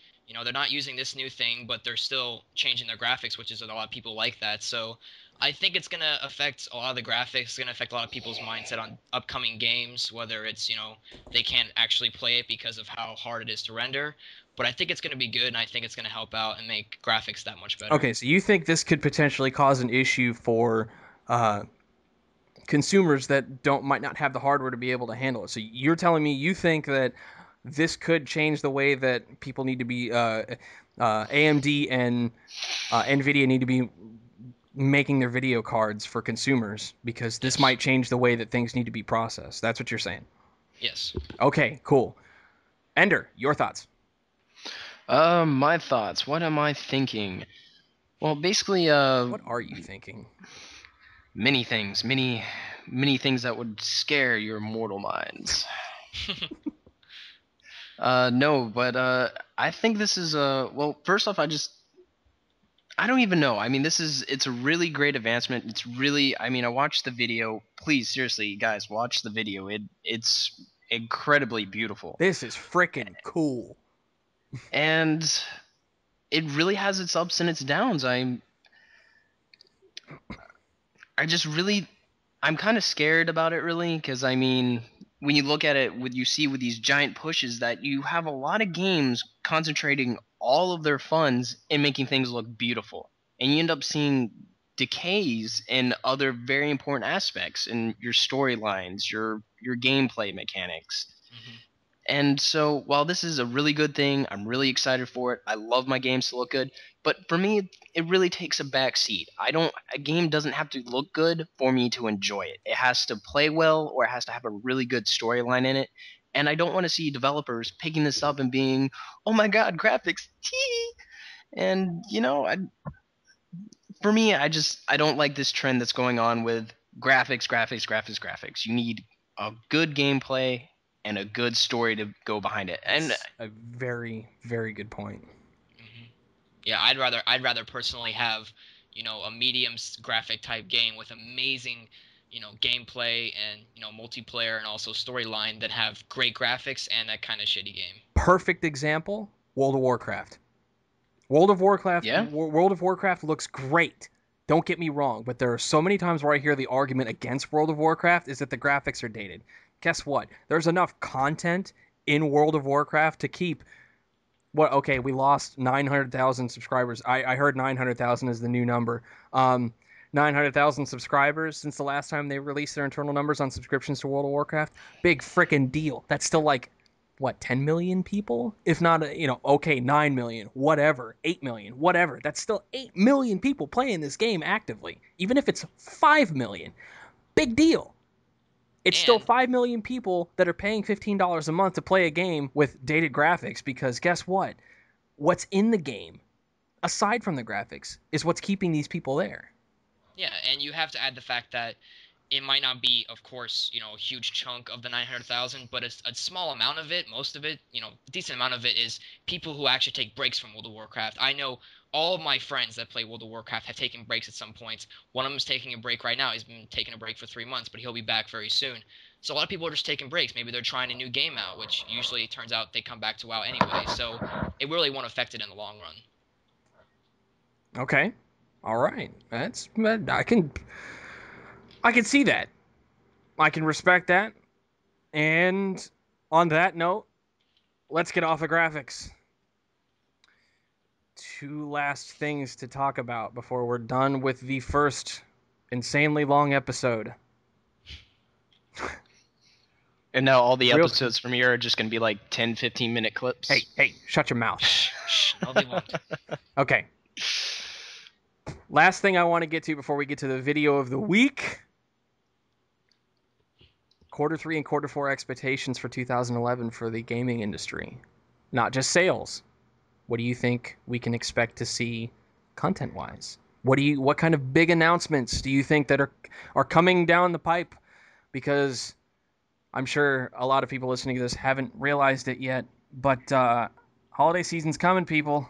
they're not using this new thing, but they're still changing their graphics, which is a lot of people like that. So I think it's going to affect a lot of the graphics. It's going to affect a lot of people's mindset on upcoming games, whether it's, they can't actually play it because of how hard it is to render. But I think it's going to be good, and I think it's going to help out and make graphics that much better. Okay, so you think this could potentially cause an issue for consumers that might not have the hardware to be able to handle it. So you're telling me you think that this could change the way that people need to be AMD and NVIDIA need to be making their video cards for consumers, because this Yes. might change the way that things need to be processed. That's what you're saying. Yes. Okay, cool. Ender, your thoughts. My thoughts. What am I thinking? Well, basically, What are you thinking? many things, many things that would scare your mortal minds. No, but I think this is well, first off, I don't even know. I mean, it's a really great advancement. It's really, I mean, I watched the video. Please, seriously, guys, watch the video. It's incredibly beautiful. This is freaking cool. And it really has its ups and its downs. I'm kind of scared about it, really, because I mean, when you look at it, you see with these giant pushes that you have a lot of games concentrating all of their funds in making things look beautiful, and you end up seeing decays in other very important aspects in your storylines, your gameplay mechanics. Hmm. And so, while this is a really good thing, I'm really excited for it. I love my games to look good, but for me, it really takes a back seat. A game doesn't have to look good for me to enjoy it. It has to play well, or it has to have a really good storyline in it. And I don't want to see developers picking this up and being, "Oh my God, graphics!" Tee! And for me, I don't like this trend that's going on with graphics, graphics, graphics, graphics. You need a good gameplay and a good story to go behind it. And That's a very, very good point. Hmm. Yeah, I'd rather personally have, a medium graphic type game with amazing, gameplay and, multiplayer and also storyline than have great graphics and that kind of shitty game. Perfect example, World of Warcraft. World of Warcraft looks great. Don't get me wrong, but there are so many times where I hear the argument against World of Warcraft is that the graphics are dated. Guess what? There's enough content in World of Warcraft to keep okay, we lost 900,000 subscribers. I heard 900,000 is the new number. 900,000 subscribers since the last time they released their internal numbers on subscriptions to World of Warcraft. Big freaking deal. That's still like, what, 10 million people? If not, okay, 9 million, whatever, 8 million, whatever. That's still 8 million people playing this game actively. Even if it's 5 million. Big deal. It's still And 5 million people that are paying $15 a month to play a game with dated graphics because guess what? What's in the game, aside from the graphics, is what's keeping these people there. yeah, and you have to add the fact that it might not be, of course, a huge chunk of the 900,000, but it's a small amount of it. Most of it, a decent amount of it is people who actually take breaks from World of Warcraft. I know all of my friends that play World of Warcraft have taken breaks at some points. One of them is taking a break right now. He's been taking a break for 3 months, but he'll be back very soon. So a lot of people are just taking breaks. Maybe they're trying a new game out, which usually turns out they come back to WoW anyway. So it really won't affect it in the long run. Okay, all right, I can see that. I can respect that. And on that note, let's get off the graphics. Two last things to talk about before we're done with the first insanely long episode. and now all the Real- episodes from here are just going to be like 10, 15-minute clips. Hey, shut your mouth. Shh, no, they won't. Okay. Last thing I want to get to before we get to the video of the week. Quarter 3 and Quarter 4 expectations for 2011 for the gaming industry. Not just sales. What do you think we can expect to see content-wise? What kind of big announcements do you think that are coming down the pipe? Because I'm sure a lot of people listening to this haven't realized it yet, but holiday season's coming, people.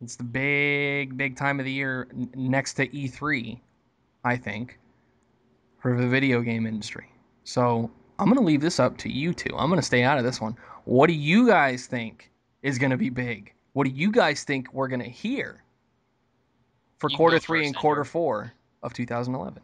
It's the big time of the year next to E3, I think, for the video game industry. So I'm going to leave this up to you two. I'm going to stay out of this one. What do you guys think is going to be big? What do you guys think we're going to hear for You can Quarter go 3 first, and Andrew. Quarter 4 of 2011?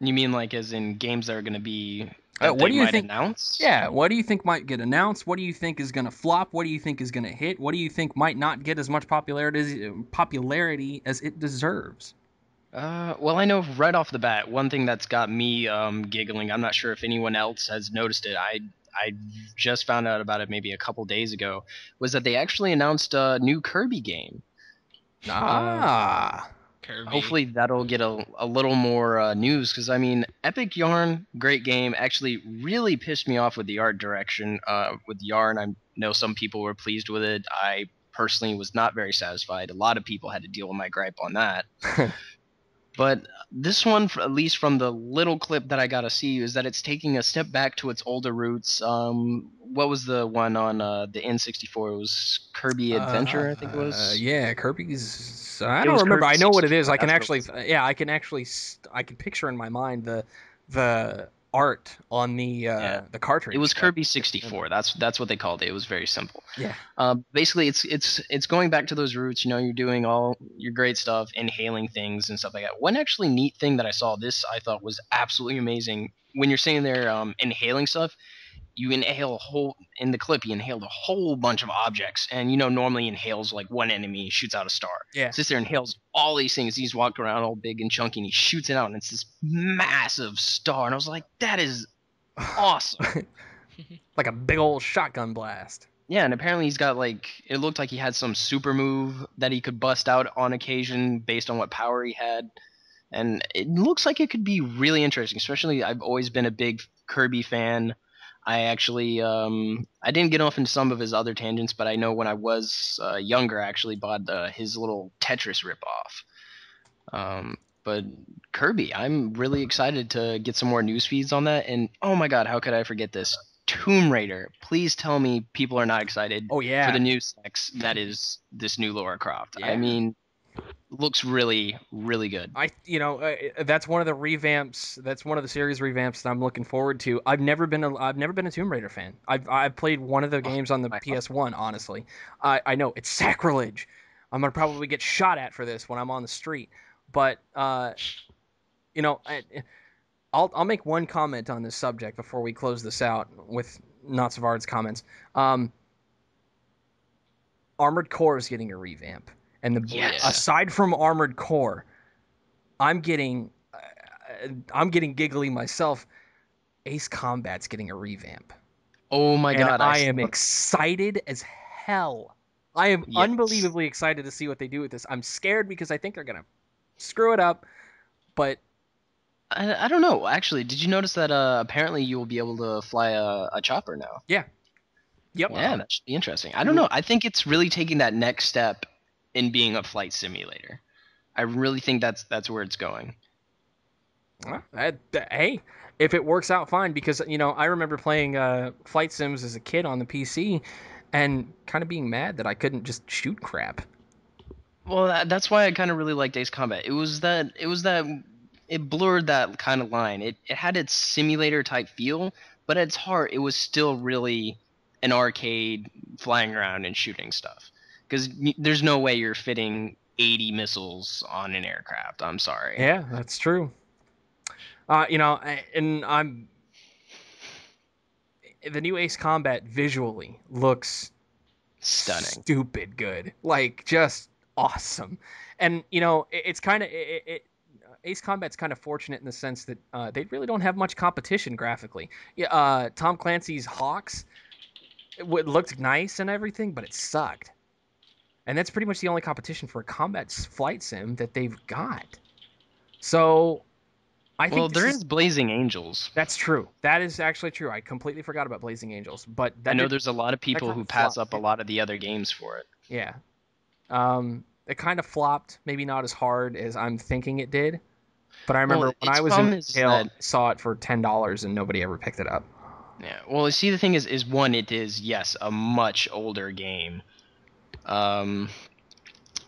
You mean like as in games that are going to be What that they do you might think? announce? Yeah, what do you think might get announced? What do you think is going to flop? What do you think is going to hit? What do you think might not get as much popularity as it deserves? Well, I know right off the bat, one thing that's got me giggling. I'm not sure if anyone else has noticed it. I just found out about it maybe a couple days ago. Was that they actually announced a new Kirby game? Ah, Kirby. Hopefully that'll get a little more news because I mean, Epic Yarn, great game. Actually, really pissed me off with the art direction. With Yarn, I know some people were pleased with it. I personally was not very satisfied. A lot of people had to deal with my gripe on that. But this one, at least from the little clip that I got to see, is that it's taking a step back to its older roots. What was the one on the N64? It was Kirby Adventure, I think it was. Yeah, Kirby's. I It don't was remember. Kirby I know what it is. 64. I can That's what it actually, was. yeah, I can picture in my mind the art on Yeah. the cartridge. It was but- Kirby 64. That's what they called it. It was very simple. Yeah. Basically, it's going back to those roots. You know, you're doing all your great stuff, inhaling things and stuff like that. One actually neat thing that I saw, this I thought was absolutely amazing. When you're sitting there inhaling stuff, you inhale a whole in the clip. He inhaled a whole bunch of objects, and normally inhales like one enemy, shoots out a star. Yeah. Sits there and inhales all these things. He's walking around all big and chunky, and he shoots it out, and it's this massive star. And I was like, that is awesome. Like a big old shotgun blast. Yeah, and apparently he's got it looked like he had some super move that he could bust out on occasion based on what power he had. And it looks like it could be really interesting, especially I've always been a big Kirby fan. I actually I didn't get off into some of his other tangents, but I know when I was younger I actually bought his little Tetris ripoff. But Kirby, I'm really excited to get some more news feeds on that. And oh my God, how could I forget this? Tomb Raider. Please tell me people are not excited Oh for the yeah, new sex that is this new Lara Croft. I yeah. mean, looks really, really good. That's one of the revamps. That's one of the series revamps that I'm looking forward to. I've never been a Tomb Raider fan. I've played one of the Oh, games on the I love PS1. Honestly, I know it's sacrilege. I'm gonna probably get shot at for this when I'm on the street. But you know, I, I'll make one comment on this subject before we close this out with not Savard's comments. Um, Armored Core is getting a revamp, and Oh yeah. aside from Armored Core, I'm getting giggly myself. Ace Combat's getting a revamp, Oh my and God, I I am saw. excited as hell. I am Yes. unbelievably excited to see what they do with this. I'm scared because I think they're gonna screw it up, but I don't know. Actually, did you notice that apparently you will be able to fly a chopper now? yeah, yep. Yeah, that should be interesting. I don't You know. I think it's really taking that next step in being a flight simulator. I really think that's where it's going. Well, hey, if it works out, fine. Because I remember playing flight sims as a kid on the PC, and kind of being mad that I couldn't just shoot crap. Well, that's why I kind of really liked Ace Combat. It was that it blurred that kind of line. It had its simulator type feel, but at its heart, it was still really an arcade flying around and shooting stuff. Because there's no way you're fitting 80 missiles on an aircraft. I'm sorry. Yeah, that's true. And I'm the new Ace Combat visually looks Stunning. stupid good, like just awesome. And it's kind of Ace Combat's kind of fortunate in the sense that they really don't have much competition graphically. Yeah, Tom Clancy's Hawks looked nice and everything, but it sucked. And that's pretty much the only competition for a combat flight sim that they've got. So I Well, think there is Blazing Angels. that's true. That is actually true. I completely forgot about Blazing Angels, but I know there's a lot of that people kind who of pass flopped up a too. lot of the other games for it. Yeah. It kind of flopped, maybe not as hard as I'm thinking it did. But I Well, remember when I its was in problem is retail, that I saw it for $10 and nobody ever picked it up. yeah. Well, see, the thing is one, it is yes a much older game, um,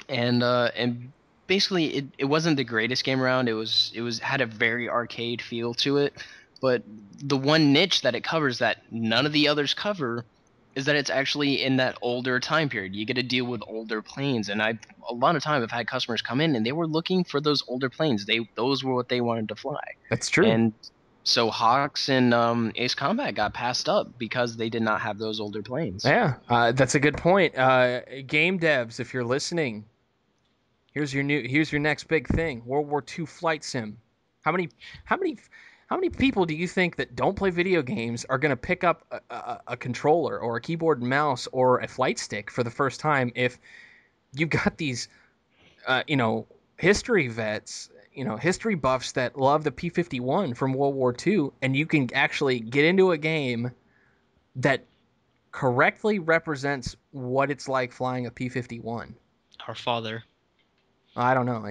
and basically it wasn't the greatest game around. It was had a very arcade feel to it, but the one niche that it covers that none of the others cover is that it's actually in that older time period. You get to deal with older planes, and I a lot of time I've had customers come in and they were looking for those older planes. Those were what they wanted to fly, That's true. and so Hawks and Ace Combat got passed up because they did not have those older planes. Yeah, that's a good point. Game devs, if you're listening, here's your next big thing: World War II flight sim. How many, how many, how many people do you think that don't play video games are going to pick up a controller or a keyboard and mouse or a flight stick for the first time if you've got these, uh, you know, history vets, history buffs that love the P-51 from World War II, and you can actually get into a game that correctly represents what it's like flying a P-51. Our father. I don't know.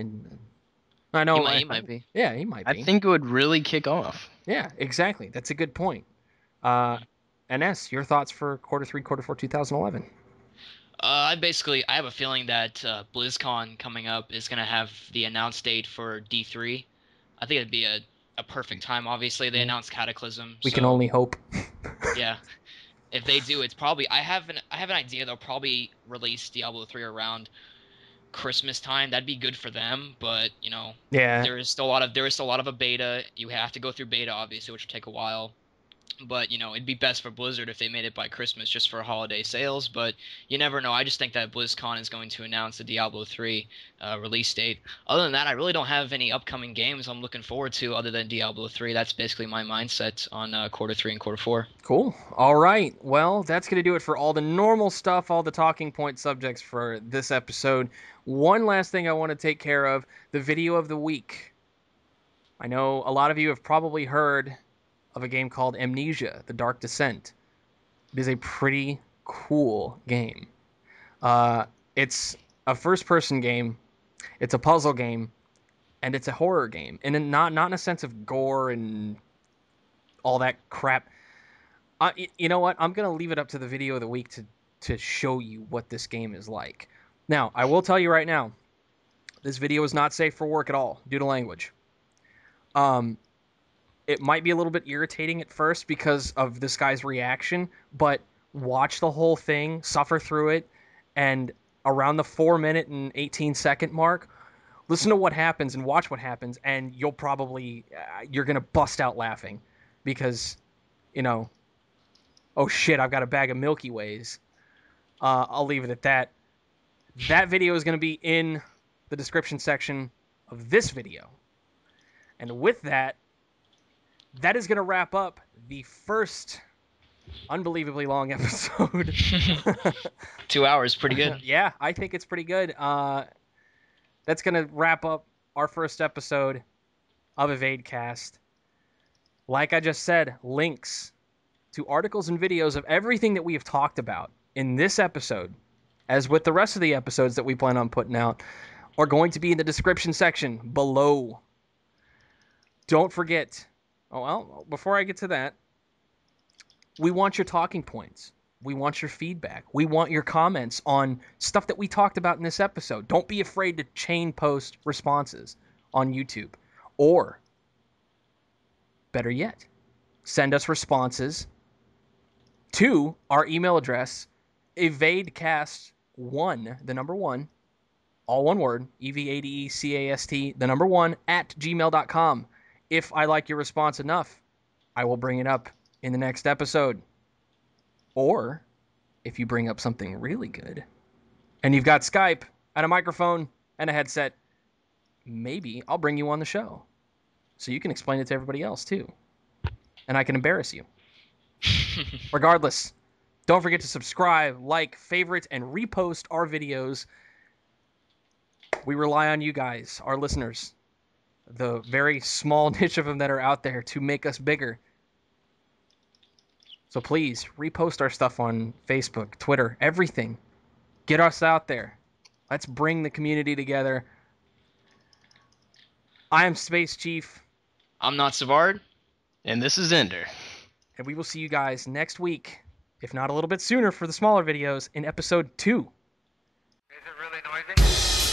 I know. He might be. Yeah, he might I be. think it would really kick off. Yeah, exactly. That's a good point. Uh, NS, your thoughts for quarter three, quarter four, 2011? I have a feeling that BlizzCon coming up is gonna have the announce date for D3. I think it'd be a perfect time. Obviously, they announced Cataclysm, We can so only hope. yeah. If they do, it's probably I have an idea they'll probably release Diablo 3 around Christmas time. That'd be good for them, but Yeah, there is still a lot of a beta. You have to go through beta, obviously, which will take a while. But it'd be best for Blizzard if they made it by Christmas just for holiday sales. But you never know. I just think that BlizzCon is going to announce the Diablo 3 release date. Other than that, I really don't have any upcoming games I'm looking forward to other than Diablo 3. That's basically my mindset on quarter 3 and quarter 4. cool. All right. Well, that's going to do it for all the normal stuff, all the talking point subjects for this episode. One last thing I want to take care of: the video of the week. I know a lot of you have probably heard of a game called Amnesia: The Dark Descent. It is a pretty cool game. It's a first-person game. It's a puzzle game. and it's a horror game, and not in a sense of gore and all that crap. You know what? I'm gonna leave it up to the video of the week to show you what this game is like. Now, I will tell you right now, this video is not safe for work at all due to language. It might be a little bit irritating at first because of this guy's reaction, but watch the whole thing, suffer through it, and around the 4 minute and 18-second mark, listen to what happens and watch what happens, and you'll probably you're gonna bust out laughing because, you know, oh shit, I've got a bag of Milky Ways. I'll leave it at that. That video is gonna be in the description section of this video, and with that, that is gonna wrap up the first unbelievably long episode. 2 hours, pretty good. Yeah, I think it's pretty good. That's going to wrap up our first episode of EVADEcast. Like I just said, links to articles and videos of everything that we have talked about in this episode, as with the rest of the episodes that we plan on putting out, are going to be in the description section below. Don't forget, before I get to that, we want your talking points. We want your feedback. We want your comments on stuff that we talked about in this episode. Don't be afraid to chain post responses on YouTube. Or, better yet, send us responses to our email address, evadecast1, the number 1, all one word, EVADECAST, the number 1, at gmail.com. If I like your response enough, I will bring it up in the next episode. Or, if you bring up something really good, and you've got Skype and a microphone and a headset, maybe I'll bring you on the show. So you can explain it to everybody else, too. And I can embarrass you. Regardless, don't forget to subscribe, like, favorite, and repost our videos. We rely on you guys, our listeners, the very small niche of them that are out there, to make us bigger. So please, repost our stuff on Facebook, Twitter, everything. Get us out there. Let's bring the community together. I am Space Chief. I'm not Savard. And this is Ender. And we will see you guys next week, if not a little bit sooner for the smaller videos, in episode 2. Is it really noisy?